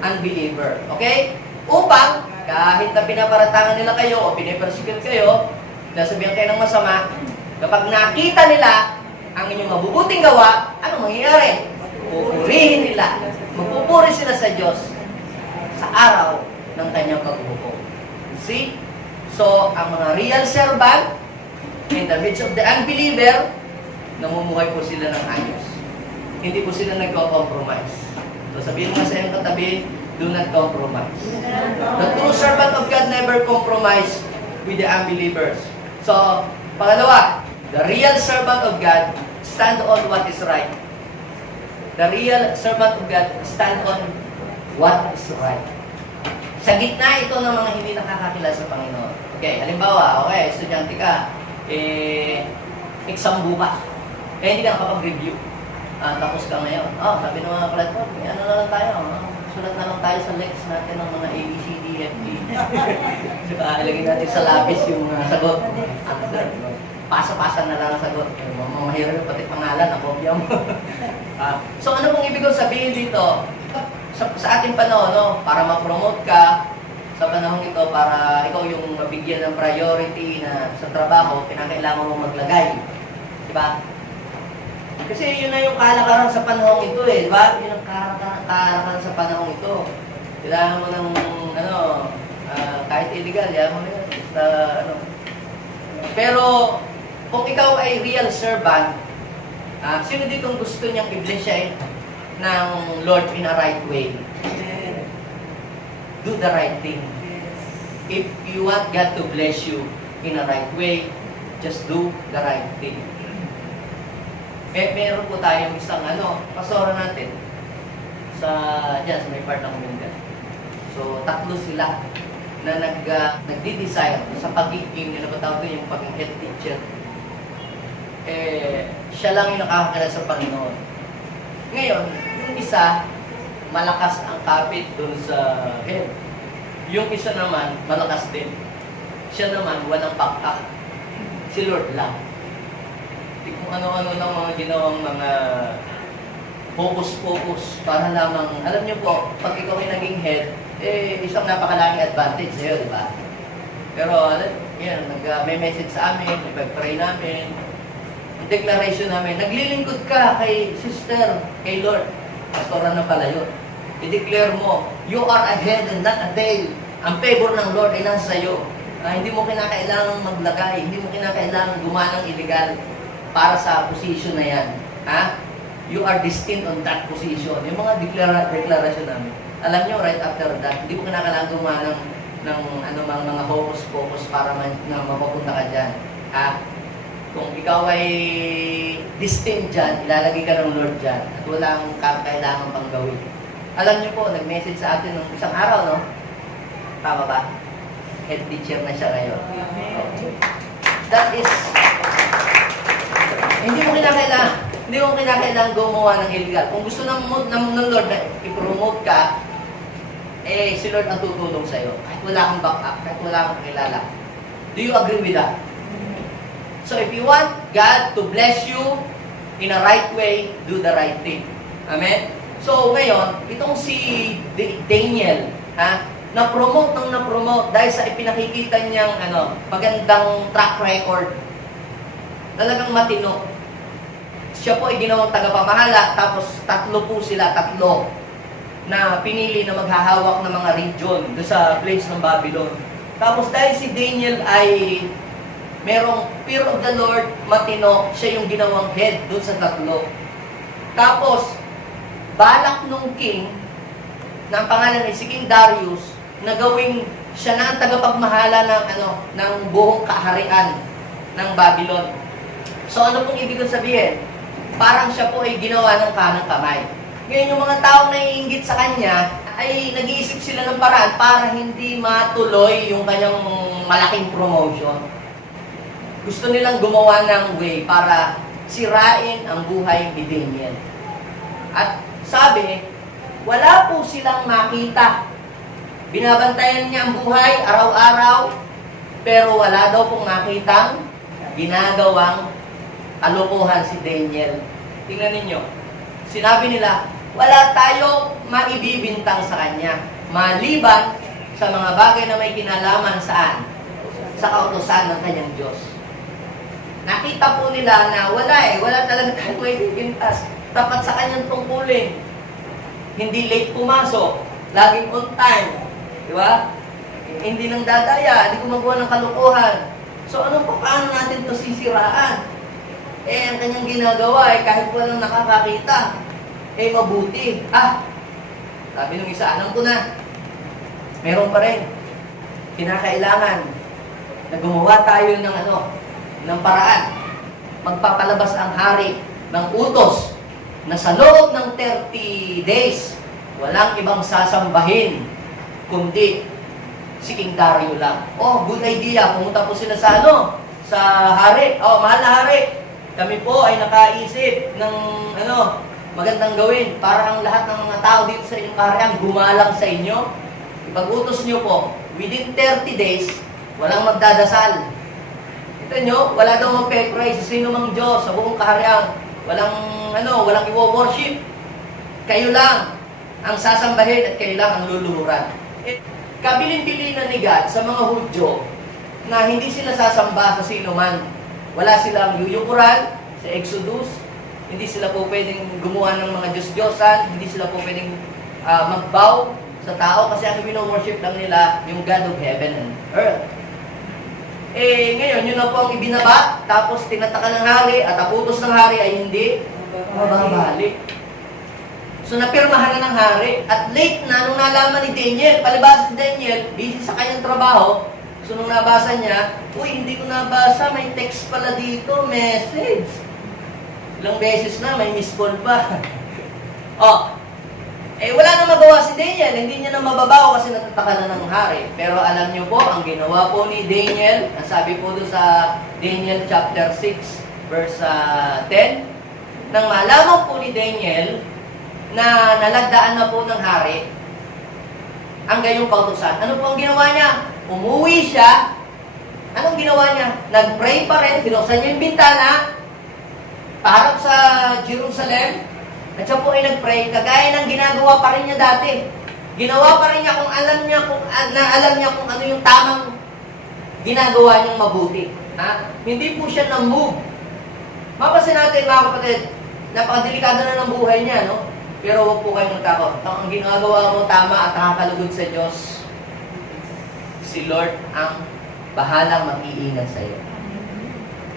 unbeliever. Okay? Upang, kahit na pinaparatangan nila kayo o pinipersecute kayo, nasabihan kayo ng masama, kapag nakita nila ang inyong mabubuting gawa, ano mangyayari? Pupurihin nila. Magpupuri sila sa Diyos sa araw ng kanyang paghuhukom. See? So, ang mga real servant in the midst of the unbeliever, namumuhay po sila ng ayos. Hindi po sila nagko-compromise. So, sabihin mo sa iyong katabi, do not compromise. The true servant of God never compromise with the unbelievers. So, pangalawa, the real servant of God stand on what is right. The real servant of God stand on what is right. Sa gitna ito ng mga hindi nakakakilala sa Panginoon. Okay, halimbawa, estudyante ka, exam bukas. Hindi ka nakapag-review. Tapos ka ngayon. Sabi ng mga platform, ano na lang tayo, sulat na lang tayo sa lex natin ng mga A, B, C, D, F, G. Ilagay natin sa labis yung sagot. Pasa-pasa na lang ang sagot. Mamahirap pati pangalan, nakopya mo. So ano pong ibig sabihin dito? Sa ating panahon, para ma-promote ka sa panahon ito, para ikaw yung mabigyan ng priority na sa trabaho, kinakailangan mo maglagay. Diba? Kasi yun na yung kalakaran sa panahon ito di ba? Yun ang kalakaran sa panahon ito. Kailangan mo ng, kahit illegal, yan mo yun. Pero, Kung ikaw ay real servant, sino ditong gusto niyang i-bless siya ng Lord in a right way? Do the right thing. If you want God to bless you in a right way, just do the right thing. Meron po tayong isang pastora natin sa may part ng Mindanao. So, 3 sila na nagdi-desire sa pagiging, yung pagiging head teacher. Siya lang yung nakakakilala sa Panginoon. Ngayon, yung isa, malakas ang kapit dun sa head. Yung isa naman, malakas din. Siya naman, walang pakak. Si Lord lang. Di kung ano-ano lang mga ginawang mga focus para lamang, alam niyo po, pag ikaw ay naging head, isang napakalaking advantage sa'yo, di ba? Pero, may message sa amin, ipag-pray namin, ang declaration namin, naglilingkod ka kay sister, kay Lord. Pastoran na pala yun. I-declare mo, you are a head and not a tail. Ang favor ng Lord ay nasa iyo. Hindi mo kinakailangang maglagay, hindi mo kinakailangang gumanang illegal para sa position na yan. You are destined on that position. Yung mga declaration namin. Alam nyo, right after that, hindi mo kinakailangan gumanang ng mga focus para mapapunta ka dyan. Kung ikaw ay destined dyan, ilalagay ka ng Lord dyan at walang kailangan pang gawin. Alam niyo po, nag-message sa atin nung isang araw, no? Tama ba? Head teacher na siya ngayon. Okay. That is, hindi mo kinakailangan gumawa ng illegal. Kung gusto ng Lord na i-promote ka, si Lord ang tutulong sa'yo. Kahit wala kang backup, kahit wala kang kakilala. Do you agree with that? So if you want God to bless you in a right way, do the right thing. Amen? So ngayon, itong si Daniel, na-promote dahil sa ipinakikita niyang magandang track record. Talagang matino. Siya po ay ginawang tagapamahala, tapos 3 po sila, 3 na pinili na maghahawak ng mga region doon sa place ng Babylon. Tapos dahil si Daniel ay merong fear of the Lord, matino, siya yung ginawang head doon sa 3. Tapos, balak nung king, na ang pangalan ay si King Darius, na gawing siya na ang tagapagmahala ng buong kaharian ng Babylon. So ano pong ibig sabihin? Parang siya po ay ginawa ng kanang kamay. Ngayon yung mga taong naiinggit sa kanya, ay nag-iisip sila ng paraan para hindi matuloy yung kanyang malaking promotion. Gusto nilang gumawa ng way para sirain ang buhay ni Daniel. At sabi, wala po silang makita. Binabantayan niya ang buhay araw-araw, pero wala daw pong makitang ginagawang kalokohan si Daniel. Tingnan ninyo. Sinabi nila, wala tayong maibibintang sa kanya, maliban sa mga bagay na may kinalaman saan? Sa kautusan ng kanyang Diyos. Nakita po nila na wala talaga tayong maibibintas. Tapat sa kanyang tungkulin. Hindi late pumasok, laging on time. Di ba? Hindi nang dadaya, hindi gumagawa ng kalokohan. So paano natin ito sisiraan? Ang kanyang ginagawa kahit walang nakakakita, mabuti. Sabi nung isa, alam ko na. Meron pa rin. Kinakailangan na gumawa tayo ng paraan. Magpapalabas ang hari ng utos na sa loob ng 30 days, walang ibang sasambahin, kundi si King Dario lang. Good idea. Pumunta po sila sa hari. Mahal na hari. Kami po ay nakaisip ng magandang gawin para ang lahat ng mga tao dito sa inyong kaharian gumalang sa inyo. Ipag-utos nyo po, within 30 days, walang magdadasal. Ito nyo, wala daw magpe-pray sa sino mang Diyos sa buong kaharian. Walang i-worship. Kayo lang ang sasambahin at kayo lang ang luluhuran. Kabilin-bilinan ni God sa mga Hudyo na hindi sila sasamba sa sino man. Wala silang yuyukuran sa Exodus. Hindi sila po pwedeng gumawa ng mga Diyos-Diyosan. Hindi sila po pwedeng mag-bow sa tao kasi ang wino-worship lang nila yung God of heaven and earth. Ngayon, yun na po ang ibinaba, tapos tinataka ng hari, at ang utos ng hari ay hindi mababalik. So, napirmahan na ng hari, at late na, nung nalaman ni Daniel, palibasa si Daniel, busy sa kanyang trabaho, so nung nabasa niya, uy, hindi ko nabasa, may text pala dito, message. Ilang beses na, may miss call pa. Wala na magawa si Daniel, hindi niya na mababaw kasi natataka na ng hari. Pero alam niyo po, ang ginawa po ni Daniel, sabi po doon sa Daniel chapter 6, verse 10, nang malaman po ni Daniel na nalagdaan na po ng hari ang gayong kautusan. Ano po ang ginawa niya? Umuwi siya. Anong ginawa niya? Nag-pray pa rin, binuksan niya yung bintana, paharap sa Jerusalem, at siya po ay nag-pray, kagaya ng ginagawa pa rin niya dati. Ginawa pa rin niya kung alam niya kung ano yung tamang ginagawa niyang mabuti. Hindi po siya na-move. Mapasin natin mga kapatid, napakadelikado na ng buhay niya, no? Pero huwag po kayong magtakot. Ang ginagawa mo tama at nakakalugod sa Diyos, si Lord ang bahalang mag-iingat sa iyo.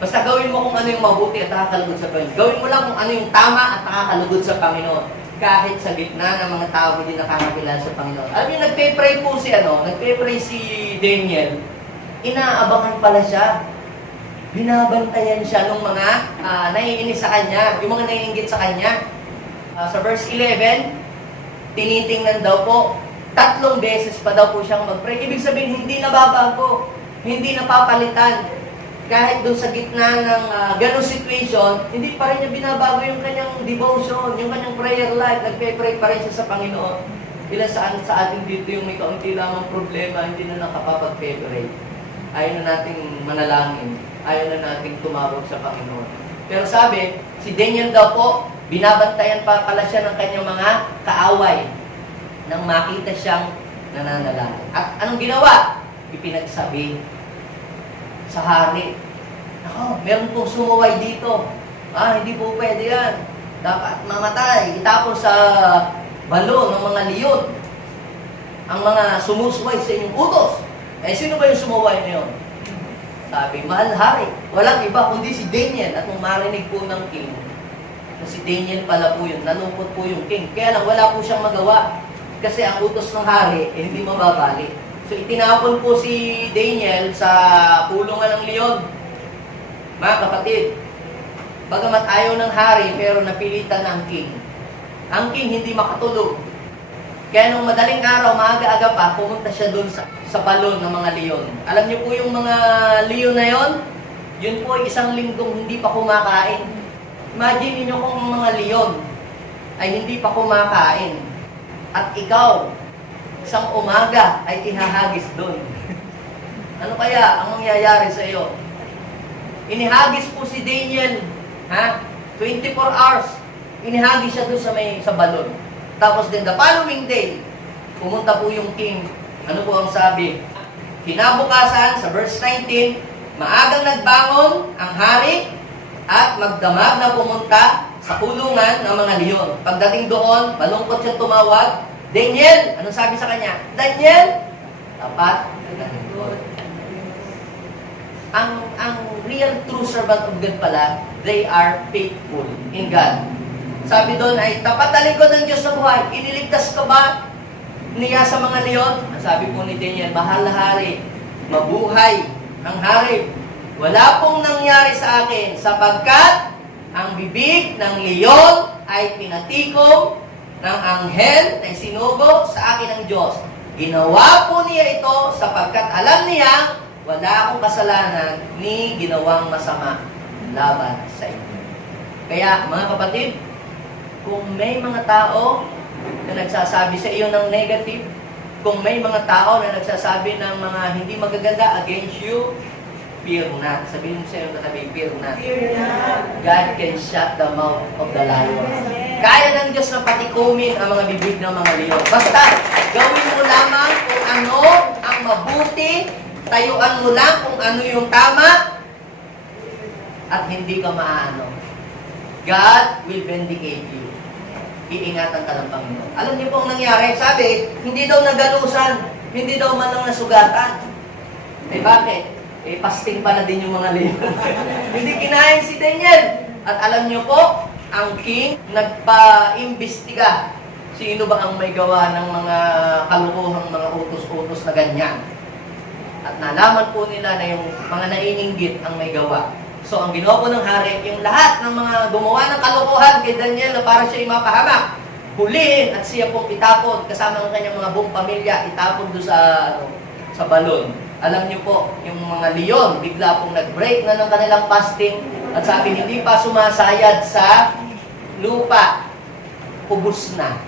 Basta gawin mo kung ano yung mabuti at nakakalugod sa Panginoon. Gawin mo lang kung ano yung tama at nakakalugod sa Panginoon. Kahit sa gitna ng mga tao hindi nakakakilala sa Panginoon. Alam niyo, nagpe-pray po nagpe-pray si Daniel. Inaabangan pala siya. Binabantayan siya ng mga naiinis sa kanya, yung mga naiinggit sa kanya. Sa verse 11, tinitingnan daw po, 3 beses pa daw po siyang mag-pray. Ibig sabihin, hindi nababago, hindi napapalitan. Kahit doon sa gitna ng ganong situation, hindi pa rin niya binabago yung kanyang devotion, yung kanyang prayer life. Nagpe-pray pa rin siya sa Panginoon. Ilan sa atin dito yung may kaunti lamang problema, hindi na nakapapag-pray. Ayaw na nating manalangin. Ayaw na nating tumawag sa Panginoon. Pero sabi, si Daniel daw po, binabantayan pa pala siya ng kanyang mga kaaway nang makita siyang nananalangin. At anong ginawa? Ipinagsabi sa hari. Meron pong sumuway dito. Hindi po pwede yan. Dapat mamatay. Itapon sa balon ng mga leon ang mga sumusuway sa inyong utos. Sino ba yung sumuway na yun? Sabi, mahal hari. Walang iba kundi si Daniel. At nung marinig po ng king, na si Daniel pala po yun, nalungkot po yung king. Kaya lang, wala po siyang magawa. Kasi ang utos ng hari, hindi mababalik. So, itinapon po si Daniel sa kulungan ng leon. Mga kapatid, bagamat ayaw ng hari, pero napilitan ng king. Ang king hindi makatulog. Kaya nung madaling araw, maaga-aga pa, pumunta siya doon sa balon ng mga leon. Alam niyo po yung mga leon na yon, yun po ay 1 linggong hindi pa kumakain. Imagine niyo kung ang mga leon ay hindi pa kumakain. At ikaw, isang umaga ay ihahagis doon. Ano kaya ang mangyayari sa iyo? Inihagis po si Daniel, 24 hours. Inihagis siya doon sa balon. Tapos din the following day, pumunta po yung king. Ano po ang sabi? Kinabukasan, sa verse 19, maagang nagbangon ang hari at magdamag na pumunta sa kulungan ng mga leon. Pagdating doon, malungkot siya tumawag, Daniel! Anong sabi sa kanya? Daniel! Tapat na lingkod. Ang real true servant of God pala, they are faithful in God. Sabi doon ay, tapat na lingkod ng Diyos na buhay. Iniligtas ka ba niya sa mga leon? Sabi po ni Daniel, mahal na hari, mabuhay ang hari. Wala pong nangyari sa akin sapagkat ang bibig ng leon ay pinatikom ng anghel na sinugo sa akin ng Diyos. Ginawa po niya ito sapagkat alam niya wala akong kasalanan ni ginawang masama laban sa inyo. Kaya mga kapatid, kung may mga tao na nagsasabi sa iyo ng negative, kung may mga tao na nagsasabi ng mga hindi magaganda against you, fear not. Sabihin mo sa iyo katabi, fear not. Fear not. God can shut the mouth of the lion. Kaya ng Diyos na patikumin ang mga bibig ng mga leon. Basta, gawin mo lamang kung ano ang mabuti, tayuan mo lang kung ano yung tama, at hindi ka maano. God will vindicate you. Iingatan ka ng Panginoon. Alam niyo po ang nangyari? Sabi, hindi daw nagalusan, hindi daw man lang nasugatan. Bakit? fasting pala din yung mga leon. Hindi kinain si Daniel. At alam niyo po, ang king nagpa-imbestiga. Sino ba ang may gawa ng mga kalukuhang mga utos-utos na ganyan? At nalaman po nila na yung mga naiinggit ang may gawa. So, ang ginawa po ng hari, yung lahat ng mga gumawa ng kalukuhan kay Daniel na para siya mapahamak, hulihin at siya pong itapon kasama ng kanyang mga buong pamilya, itapon doon sa balon. Alam niyo po, yung mga leon, bigla pong nag-break na ng kanilang fasting at sabi, hindi pa sumasayad sa lupa, ubus na.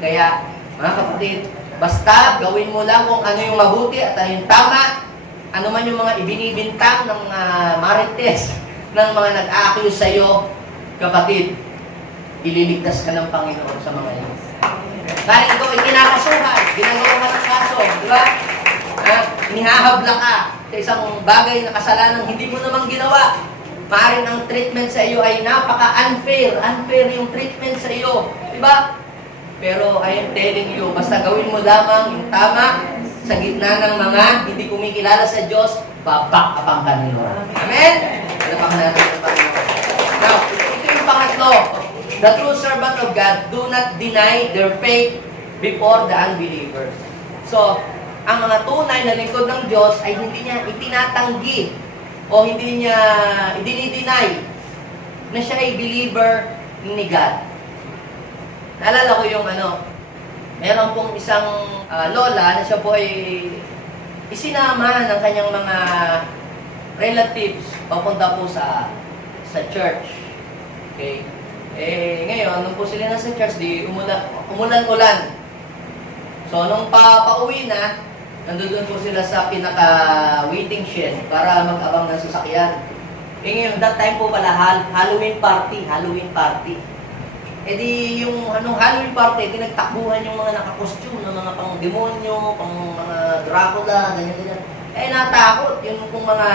Kaya, mga kapatid, basta gawin mo lang kung ano yung mabuti at ano yung tama, ano man yung mga ibinibintang ng mga marites, ng mga nag-accuse sa'yo, kapatid, ililigtas ka ng Panginoon sa mga yun. Dahil ito ay kinakasuhan, ginagawa ka ng kaso, di ba? Inihahabla ka sa isang bagay na kasalanan hindi mo namang ginawa. Maaaring ang treatment sa iyo ay napaka-unfair. Unfair yung treatment sa iyo. Di ba? Pero I am telling you, basta gawin mo lamang yung tama sa gitna ng mga hindi kumikilala sa Diyos, babak ka ni Lord. Amen? Alapakan natin ang Panginoon. Now, ito yung pangatlo. The true servant of God do not deny their faith before the unbelievers. So, ang mga tunay na lingkod ng Diyos ay hindi niya itinatanggi o hindi niya idinideny na siya ay believer ni God. Naalala ko yung meron pong isang lola na siya po ay isinama ng kanyang mga relatives papunta po sa church. Okay? Ngayon, nung po sila nasa church, di umulan-ulan. So, nung pauwi na, nandun po sila sa pinaka-waiting shed para mag-abang ng sasakyan. Ngayon, that time po pala, Halloween party. Di yung Halloween party, tinagtakbuhan yung mga nakakostume ng mga pang-demonyo, pang-mga Dracula, ganyan-ganyan. Natakot yung kung mga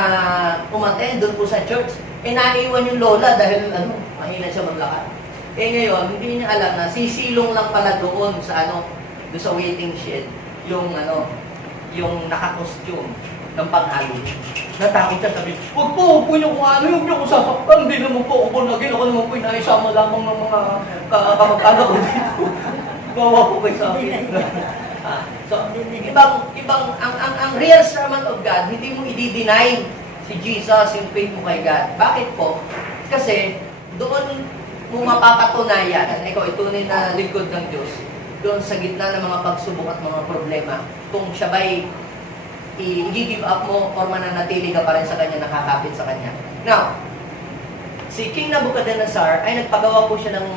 umaten doon po sa church. Naiwan yung lola dahil mahina siya maglakad. Ngayon, hindi niya alam na sisilong lang pala doon sa doon sa waiting shed, yung naka-costume ng pang-Halloween. Natakot siya, sabi, huwag po niyo kung huwag niyo kung sasaktan, hindi naman po ako nagin, ako naman po inaisama lamang ng mga kamag-anak ko dito. Bawa po kayo sa akin. So, ang real servant of God, hindi mo i-deny si Jesus, yung faith mo kay God. Bakit po? Kasi, doon mo mapapatunayan, at ikaw itunay na lingkod ng Diyos, doon sa gitna ng mga pagsubok at mga problema, kung siya ba'y i-give up mo or mananatili ka pa rin sa Kanya, nakakapit sa Kanya. Now, si King Nebuchadnezzar ay nagpagawa po siya ng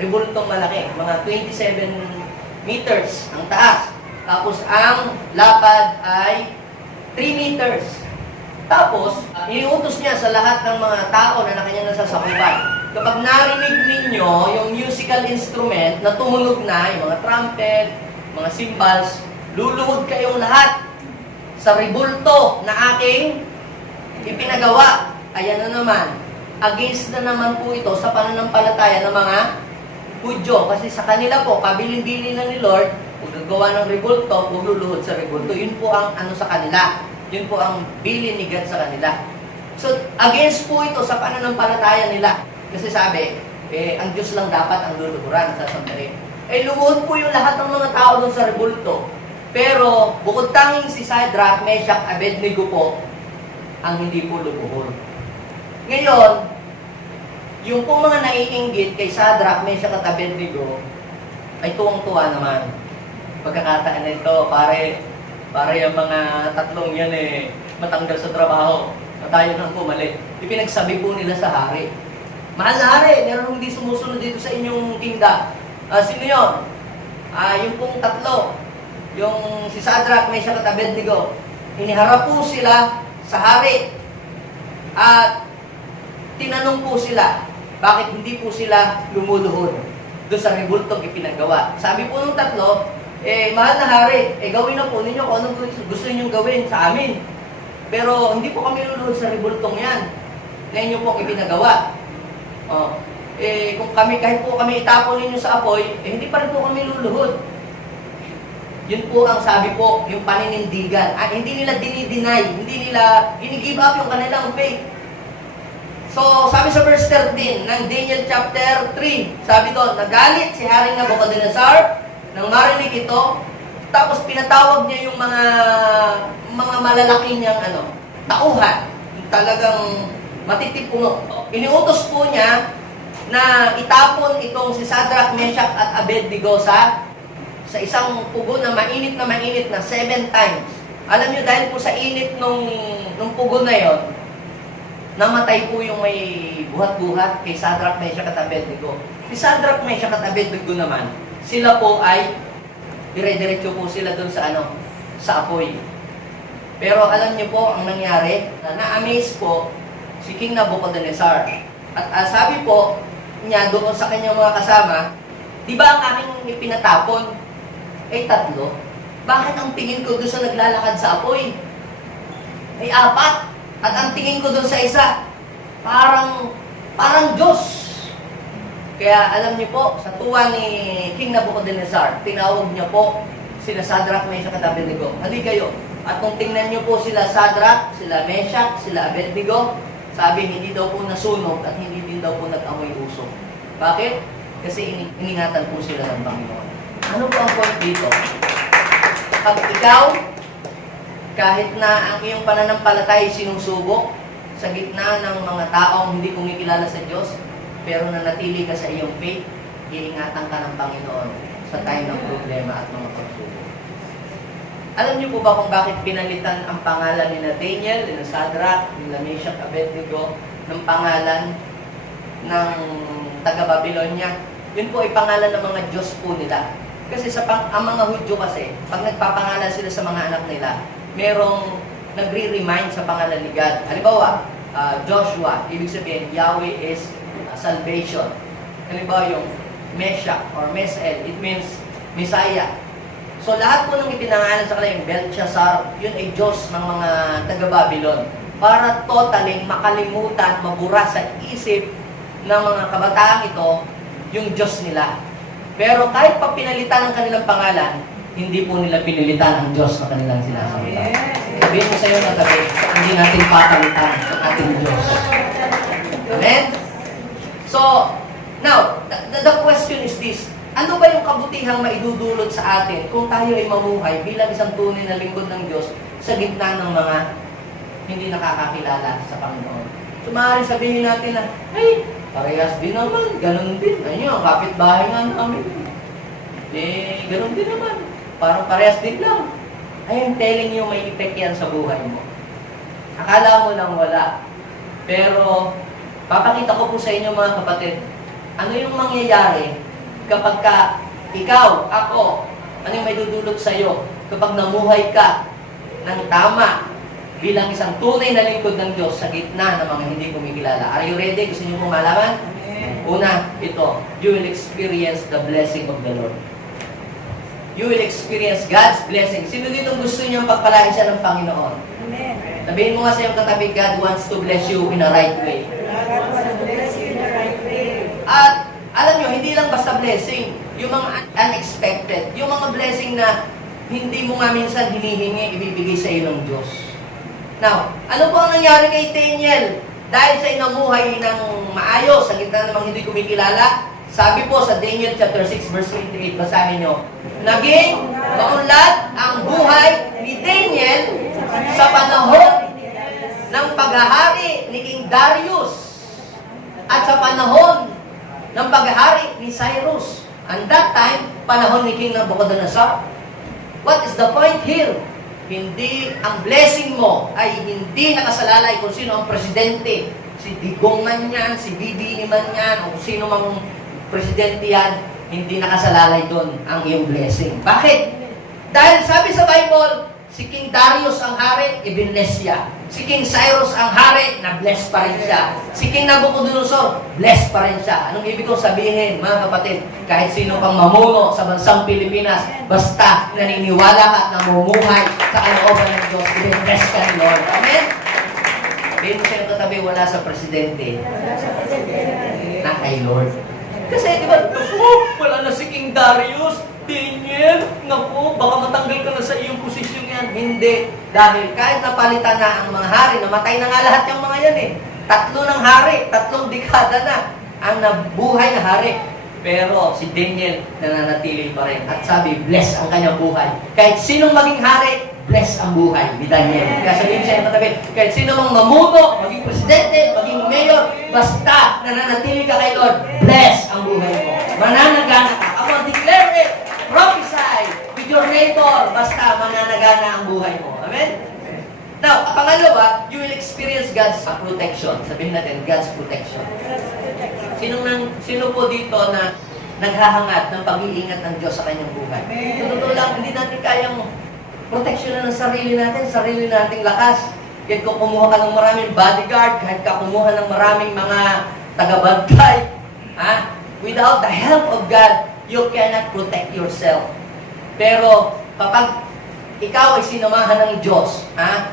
rebultong malaki, mga 27 meters ang taas. Tapos ang lapad ay 3 meters. Tapos, iniutos niya sa lahat ng mga tao na kanyang nasasakupan. Kapag narinig ninyo yung musical instrument na tumunog na, yung mga trumpet, mga cymbals, luluhod kayong lahat sa rebulto na aking ipinagawa. Ayan na naman. Against na naman po ito sa pananampalataya ng mga Hudyo. Kasi sa kanila po, kabilin-bilin na ni Lord, kung gagawa ng rebulto, kung luluhod sa rebulto, yun po ang sa kanila. Yun po ang bilin ni God sa kanila. So, against po ito sa pananampalataya nila. Kasi sabi, ang Diyos lang dapat ang luluhuran sa sandali. Lumuhod po yung lahat ng mga tao doon sa rebulto. Pero, bukod tanging si Shadrach, Meshach, Abednego po, ang hindi po lumuhod. Ngayon, yung pong mga naiinggit kay Shadrach, Meshach at Abednego, ay tuwang-tuwa naman. Pagkakataan na ito, para yung mga tatlong yan matanggal sa trabaho. At tayo nang pumalik. Ipinagsabi po nila sa hari. Mahal na hari, meron hindi sumusunod dito sa inyong kingdom. Sino yun? Yung pong tatlo. Yung si Shadrach, Meshach at Abednego. Iniharap po sila sa hari. At tinanong po sila, bakit hindi po sila lumuluhod doon sa rebultong ipinagawa. Sabi po ng tatlo, mahal na hari, gawin na po ninyo kung anong gusto ninyong gawin sa amin. Pero hindi po kami luluhod sa rebultong yan na inyo pong ipinagawa. Kung kahit po kami itapon ninyo sa apoy, hindi pa rin po kami luluhod. Yun po ang sabi po, yung paninindigan. Hindi nila dinideny, hindi nila gini-give up yung kanilang faith. So, sabi sa verse 13 ng Daniel chapter 3, sabi doon, nagalit si Haring Nabucodonosor nang marinig ito, tapos pinatawag niya yung mga malalaki niyang tauhan, talagang matitipuno. Iniutos po niya na itapon itong si Shadrach, Meshach at Abednego sa isang pugo na mainit na 7 times. Alam niyo, dahil po sa init nung pugo na yon, namatay po yung may buhat-buhat kay Shadrach, Meshach at Abednego. Si Shadrach, Meshach at Abednego naman, sila po ay dire-diretso po sila doon sa apoy. Pero alam niyo po ang nangyari, na-amaze po si King Nabucodonosor. At sabi po niya doon sa kanyang mga kasama, di ba ang aking ipinatapon ay 3? Bakit ang tingin ko doon sa naglalakad sa apoy ay 4? At ang tingin ko doon sa isa, parang Diyos. Kaya alam niyo po, sa tuwa ni King Nabucodonosor, tinawag niya po sila Shadrach, Meshach at Abednego. Hali kayo. At kung tingnan niyo po sila Shadrach, sila Meshach, sila Abednego, sabi hindi daw po nasunog at hindi din daw po nag-amoy usok. Bakit? Kasi iningatan po sila ng Panginoon. Ano po ang point dito? Pag ikaw, kahit na ang iyong pananampalatay sinusubok sa gitna ng mga taong hindi kumikilala sa Diyos, pero nanatili ka sa iyong faith, iingatan ka ng Panginoon sa time ng problema at mga pagsubok. Alam niyo po ba kung bakit pinalitan ang pangalan ni Daniel, ni Shadrach, ni Meshach, Abednego ng pangalan ng taga-Babylonia? Yun po ay pangalan ng mga Diyos po nila. Kasi ang mga Hudyo kasi, pag nagpapangalan sila sa mga anak nila, merong nagre-remind sa pangalan ni God. Halimbawa, Joshua, ibig sabihin, Yahweh is salvation. Halimbawa yung Meshach or Mesel, it means Messiah. So lahat po ng ipinangalan sa kanila, yung Belshazzar, yun ay Diyos ng mga taga-Babylon. Para totally makalimutan, mabura sa isip ng mga kabataang ito, yung Diyos nila. Pero kahit pa pinalitan ang kanilang pangalan, hindi po nila pinilitan ang Diyos na kanilang sinasalita. Sabihin mo sa iyo na tabi, hindi natin papalitan ang ating Diyos. Amen? So, now, the question is this. Ano ba yung kabutihang maidudulot sa atin kung tayo ay mamuhay bilang isang tunay na lingkod ng Diyos sa gitna ng mga hindi nakakakilala sa Panginoon? So, maaaring sabihin natin na, ay, parehas din naman, ganun din. Ayun, kapitbahay nga namin. Ganun din naman. Parang parehas din lang. I am telling you, may effect yan sa buhay mo. Akala mo lang wala. Pero, papakita ko po sa inyo mga kapatid, ano yung mangyayari kapag ikaw, ako, ano yung may dudulot sa iyo kapag namuhay ka ng tama bilang isang tunay na lingkod ng Diyos sa gitna ng mga hindi kumikilala. Are you ready? Gusto niyo pong malaman? Una, ito, you will experience the blessing of the Lord. You will experience God's blessing. Sino dito gusto niyo pagpalain siya ng Panginoon? Amen. Sabihin mo nga sa iyong katabi, God wants to bless you in a right way. God wants to bless you in the right way. At alam nyo, hindi lang basta blessing. Yung mga unexpected. Yung mga blessing na hindi mo nga minsan hinihingi, ibibigay sa iyo ng Diyos. Now, ano po ang nangyari kay Daniel? Dahil sa inamuhay ng maayos, sa gitna ng mga hindi kumikilala, sabi po sa Daniel chapter 6 verse 28, basahin nyo, naging maunlad ang buhay ni Daniel sa panahon ng paghahari ni King Darius at sa panahon ng paghahari ni Cyrus. And that time, panahon ni King Nabucodonosor. What is the point here? Hindi, ang blessing mo ay hindi nakasalalay kung sino ang presidente. Si Digong man yan, si BBI man yan, o kung sino mang presidente yan, hindi nakasalalay doon ang iyong blessing. Bakit? Dahil sabi sa Bible, si King Darius ang hari, i-bless siya. Si King Cyrus ang hari, na-bless pa rin siya. Si King Nabucodonosor, bless pa rin siya. Anong ibig kong sabihin, mga kapatid? Kahit sino pang mamuno sa bansang Pilipinas, basta naniniwala ka at namumuhay sa kalooban ng Diyos, i-bless ka ni Lord. Amen? Sabihin mo sa iyong katabi, wala sa presidente. Na kay Lord. Kasi, di ba, wala na si King Darius, Daniel, naku, baka matanggal ka na sa iyong posisyon yan. Hindi. Dahil kahit napalitan na ang mga hari, namatay na nga lahat yung mga yan eh. 3 ng hari, 3 dekada na ang nabuhay na hari. Pero si Daniel nananatili pa rin. At sabi, bless ang kanyang buhay. Kahit sinong maging hari, bless ang buhay ni Daniel. Kaya sabihin siya katabi, kahit sino mang mamuno, maging presidente, maging mayor, basta nananatili ka kay Lord, bless ang buhay mo. Mananagana ka. Come on, declare it. Prophesy with your neighbor. Basta mananagana ang buhay mo. Amen? Now, pangalawa, you will experience God's protection. Sabihin natin, God's protection. Sino po dito na naghahangad ng pag-iingat ng Diyos sa kanyang buhay? Sa totoo lang, hindi natin kayang proteksyonan ng sarili nating lakas. Kahit kung kumuha ka ng maraming bodyguard, kahit ka kumuha ng maraming mga taga-bantay, without the help of God, you cannot protect yourself. Pero kapag ikaw ay sinamahan ng Diyos,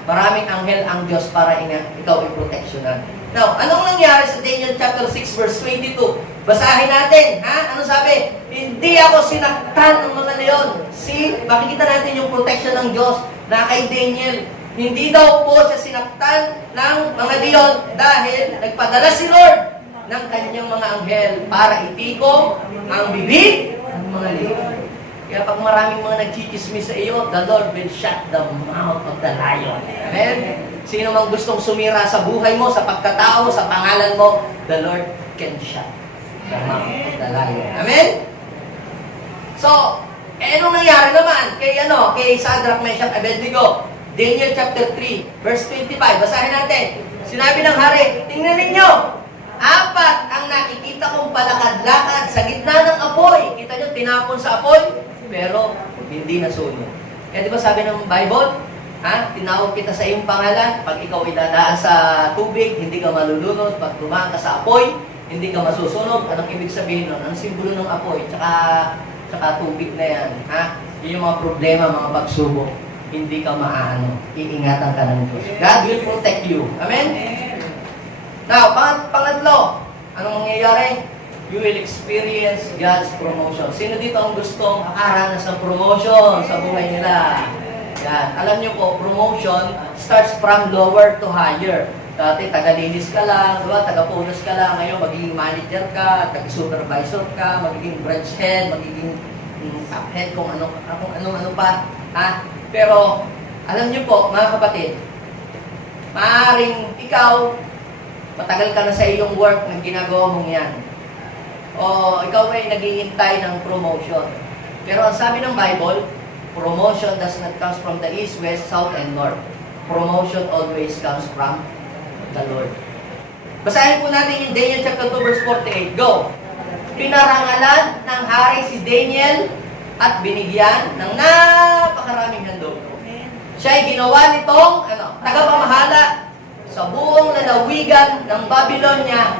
maraming anghel ang Diyos para ikaw ay proteksyonan. Now, anong nangyari sa Daniel chapter 6 verse 22? Basahin natin, Ano sabi? Hindi ako sinaktan ng mga leon. See, makikita natin yung protection ng Diyos na kay Daniel. Hindi daw po siya sinaktan ng mga leon dahil nagpadala si Lord ng kanyang mga anghel para itikong ang bibig ng mga leon. Kaya pag maraming mga nagchichismis sa iyo, the Lord will shut the mouth of the lion. Amen? Sino mang gustong sumira sa buhay mo, sa pagkatao, sa pangalan mo, the Lord can shut the mouth of the lion. Amen? So, anong nangyari naman kay Shadrach, Meshach, Abednego? Daniel chapter 3, verse 25. Basahin natin. Sinabi ng hari, tingnan ninyo, 4 ang nakikita kong palakad-lakad sa gitna ng apoy. Kita nyo, tinapon sa apoy, pero hindi nasunog. Kaya di ba sabi ng Bible, tinawag kita sa iyong pangalan, pag ikaw ay dadaan sa tubig, hindi ka malulunod, pag dumaan ka sa apoy, hindi ka masusunog. Anong ibig sabihin nun? Ang simbolo ng apoy, tsaka tubig na yan. Yun yung mga problema, mga pagsubok. Hindi ka maaano. Iingatan ka ng Diyos. God will protect you. Amen? Now, pangatlo, anong mangyayari? You will experience God's promotion. Sino dito ang gustong makaranas ng promotion sa buhay nila? Yan. Alam niyo po, promotion starts from lower to higher. Dati, taga-linis ka lang, diba? Taga-punas ka lang. Ngayon, magiging manager ka, taga-supervisor ka, magiging branch head, magiging top head, kung ano pa. Pero, alam niyo po, mga kapatid, maaaring ikaw, matagal ka na sa iyong work na ginagawa mong yan. O ikaw ay naghihintay ng promotion. Pero ang sabi ng Bible, promotion does not come from the east, west, south, and north. Promotion always comes from the Lord. Basahin po natin yung Daniel chapter 2 verse 48. Go! Pinarangalan ng hari si Daniel at binigyan ng napakaraming handog. Siya ay ginawa nitong tagapamahala sa buong lalawigan ng Babylonia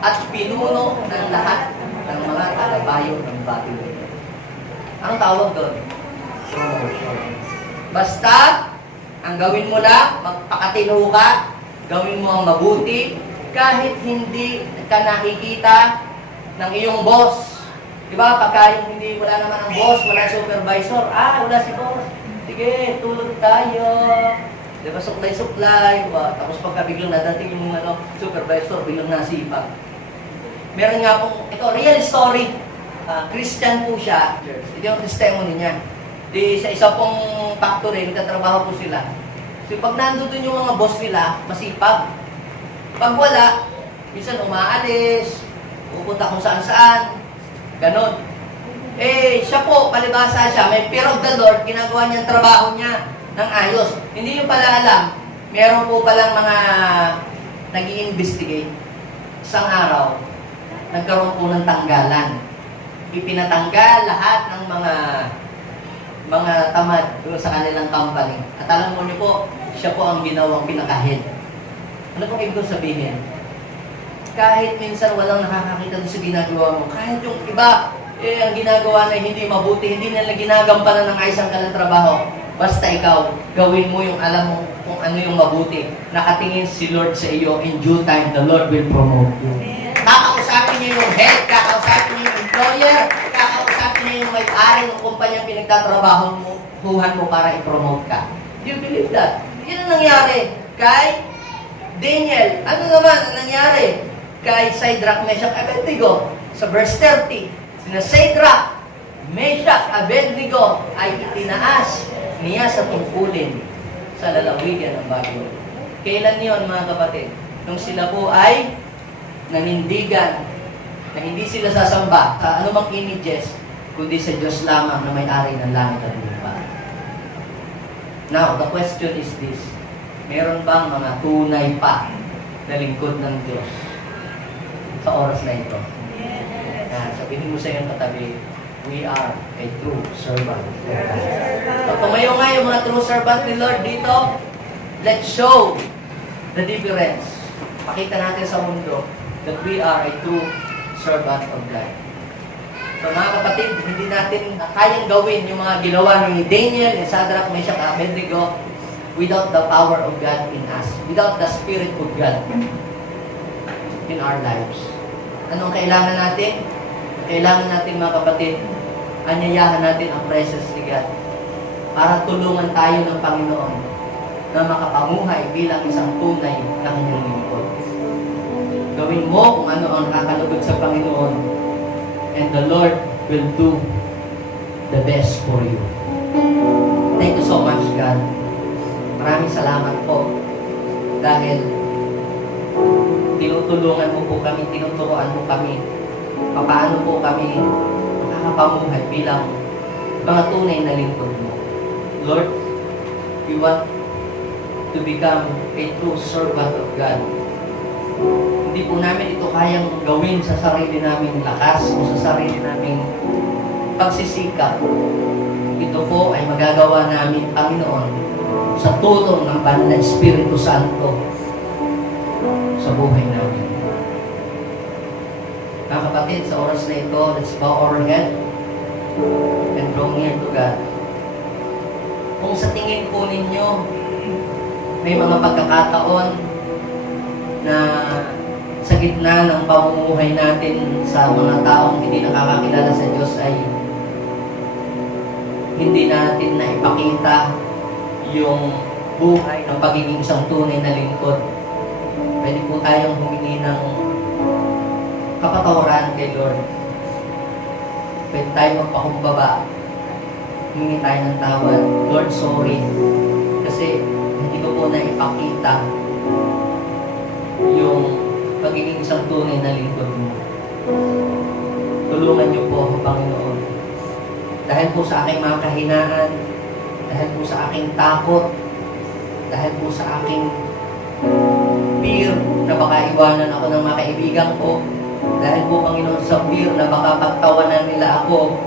at pinuno ng lahat ng mga tagabayo ng Babylonia. Ang tawag doon? Promotion. Basta, ang gawin mo lang, magpakatino ka, gawin mo ang mabuti, kahit hindi ka nakikita ng iyong boss. Diba? Pagka yung hindi, wala naman ang boss, wala supervisor, wala si boss. Sige, tulog tayo. Diba, suklay-suklay. Tapos pagka biglang nadating yung supervisor, biglang nasipag. Meron nga pong, ito, real story. Christian po siya. Ito yung testimony niya. Sa isa pong factory, nagtatrabaho po sila. So pag nandun yung mga boss nila, masipag. Pag wala, minsan umaalis, pupunta kung saan-saan. Ganon. Siya po, palibasa siya, may fear of the Lord, ginagawa niya ang trabaho niya ng ayos. Hindi yung pala alam, meron po palang mga nag-i-investigate. Isang araw, nagkaroon po ng tanggalan. Ipinatanggal lahat ng mga tamad sa kanilang company. At alam mo niyo po, siya po ang ginawang pinaka-head. Ano pong ibig sabihin? Kahit minsan walang nakakakita sa ginagawa mo, kahit yung iba, ang ginagawa na hindi mabuti, hindi nila ginagampanan ng ayos ang kanilang trabaho. Basta ikaw, gawin mo yung alam mo kung ano yung mabuti. Nakatingin si Lord sa iyo, in due time, the Lord will promote you. Kakausapin niyo yung head, kakausapin niyo yung employer, kakausapin niyo yung may-ari ng kumpanya pinagtatrabaho mo para i-promote ka. Do you believe that? Yan ang nangyari kay Daniel. Ano naman ang nangyari kay Shadrach, Meshach, Abednego? Sa verse 30, sina Shadrach, Meshach, Abednego ay itinaas niya sa tungkulin sa lalawigan ng Babylon. Kailan yon mga kapatid? Nung sila po ay nanindigan na hindi sila sasamba sa anumang images, kundi sa Diyos lamang na may-ari ng langit at lupa. Now, the question is this. Meron bang mga tunay pa na lingkod ng Diyos sa oras na ito? Sabihin mo sa iyong katabi, we are a true servant. So, tumayo nga yung mga true servant ni Lord dito. Let's show the difference. Pakita natin sa mundo that we are a true servant of God. So mga kapatid, hindi natin kayang gawin yung mga ginawa ni Daniel, ni Shadrach, Meshach, Abednego without the power of God in us, without the Spirit of God in our lives. Anong kailangan natin? Kailangan natin mga kapatid, anyayahan natin ang presence ni God para tulungan tayo ng Panginoon na makapamuhay bilang isang tunay na kanyang lingkod. Gawin mo kung ano ang nakakalugod sa Panginoon, and the Lord will do the best for you. Thank you so much, God. Maraming salamat po dahil tinutulungan mo po kami, tinuturuan mo kami paano po kami makakapamuhay bilang mga tunay na lingkod mo. Lord, we want to become a true servant of God. Hindi po namin ito kayang gawin sa sarili naming lakas o sa sarili naming pagsisikap. Ito po ay magagawa namin, Panginoon, sa tulong ng Banal na Espiritu Santo sa buhay namin. Mga kapatid, sa oras na ito, let's bow our head and draw near to God. Kung sa tingin po ninyo, may mga pagkakataon na sa gitna ng pamumuhay natin sa mga taong hindi nakakakilala sa Diyos ay hindi natin na ipakita yung buhay ng pagiging isang tunay na lingkod. Pwede po tayong humingi ng kapatawaran kay Lord. Pwede tayong magpakumbaba. Humingi tayo ng tawad. Lord, sorry. Kasi hindi ko po na ipakita yung pagiging isang tunay na lingkod mo. Tulungan niyo po ako, Panginoon. Dahil po sa aking mga kahinaan, dahil po sa aking takot, dahil po sa aking fear na baka iwanan ako ng mga kaibigan ko, dahil po, Panginoon, sa fear na baka pagtawanan nila ako,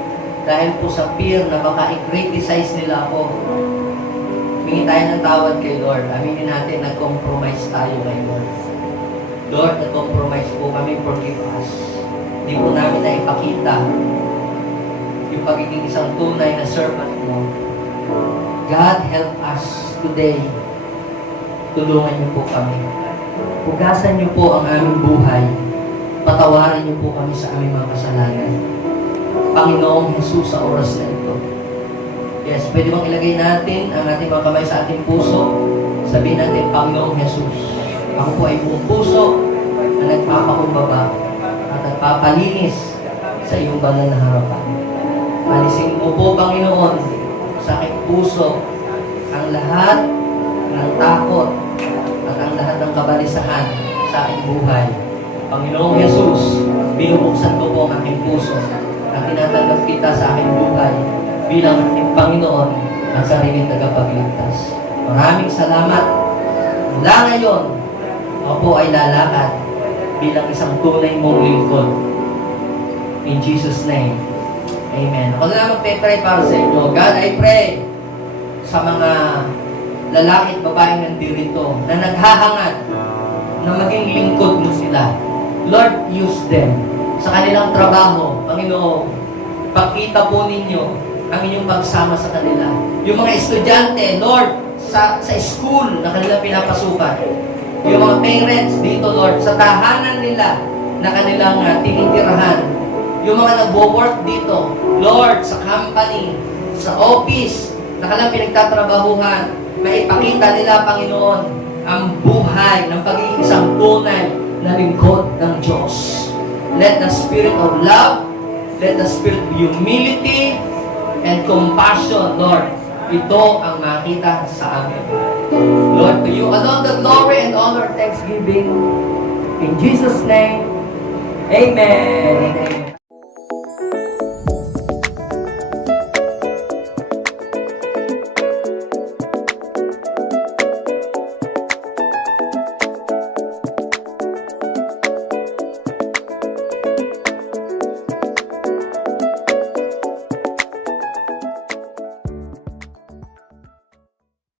dahil po sa fear na baka i-criticize nila ako. Humingi tayo ng tawad kay Lord. Aminin natin, nag-compromise tayo kay Lord. Lord, nag-compromise po kami, forgive us. Hindi po namin na ipakita yung pagiging isang tunay na servant mo. God, help us today. Tulungan niyo po kami. Pugasan niyo po ang aming buhay. Patawarin niyo po kami sa aming mga kasalanan. Panginoong Jesus, sa oras na ito. Yes, pwede bang ilagay natin ang ating mga kamay sa ating puso? Sabihin natin, Panginoong Jesus, ako po ay buong puso na nagpapakumbaba at nagpapalinis sa iyong banal na harapan. Alisin mo po, Panginoon, sa aking puso ang lahat ng takot at ang lahat ng kabalisahan sa aking buhay. Panginoong Jesus, binubuksan ko po ang aking puso at tinatanggap kita sa aking buhay bilang aking Panginoon at sariling tagapagligtas. Maraming salamat. Mula ngayon, ako po ay lalakad bilang isang tunay mong lingkod. In Jesus' name, Amen. Ako na lang magpe-pray para sa inyo. God, I pray sa mga lalaki at babaeng nandirito na naghahangad na maging lingkod mo sila. Lord, use them sa kanilang trabaho. Panginoon, pakita po ninyo ang inyong pagsama sa kanila. Yung mga estudyante, Lord, sa school na kanilang pinapasukan. Yung mga parents dito, Lord, sa tahanan nila na kanilang tinitirahan. yung mga nagwo-work dito, Lord, sa company, sa office, na kanilang pinagtatrabahuhan, maipakita nila, Panginoon, ang buhay ng pagiging isang tunay na lingkod ng Diyos. Let the spirit of love, let the spirit of humility and compassion, Lord, ito ang makita sa amin. Lord, to you alone the glory and honor, thanksgiving. In Jesus' name, Amen.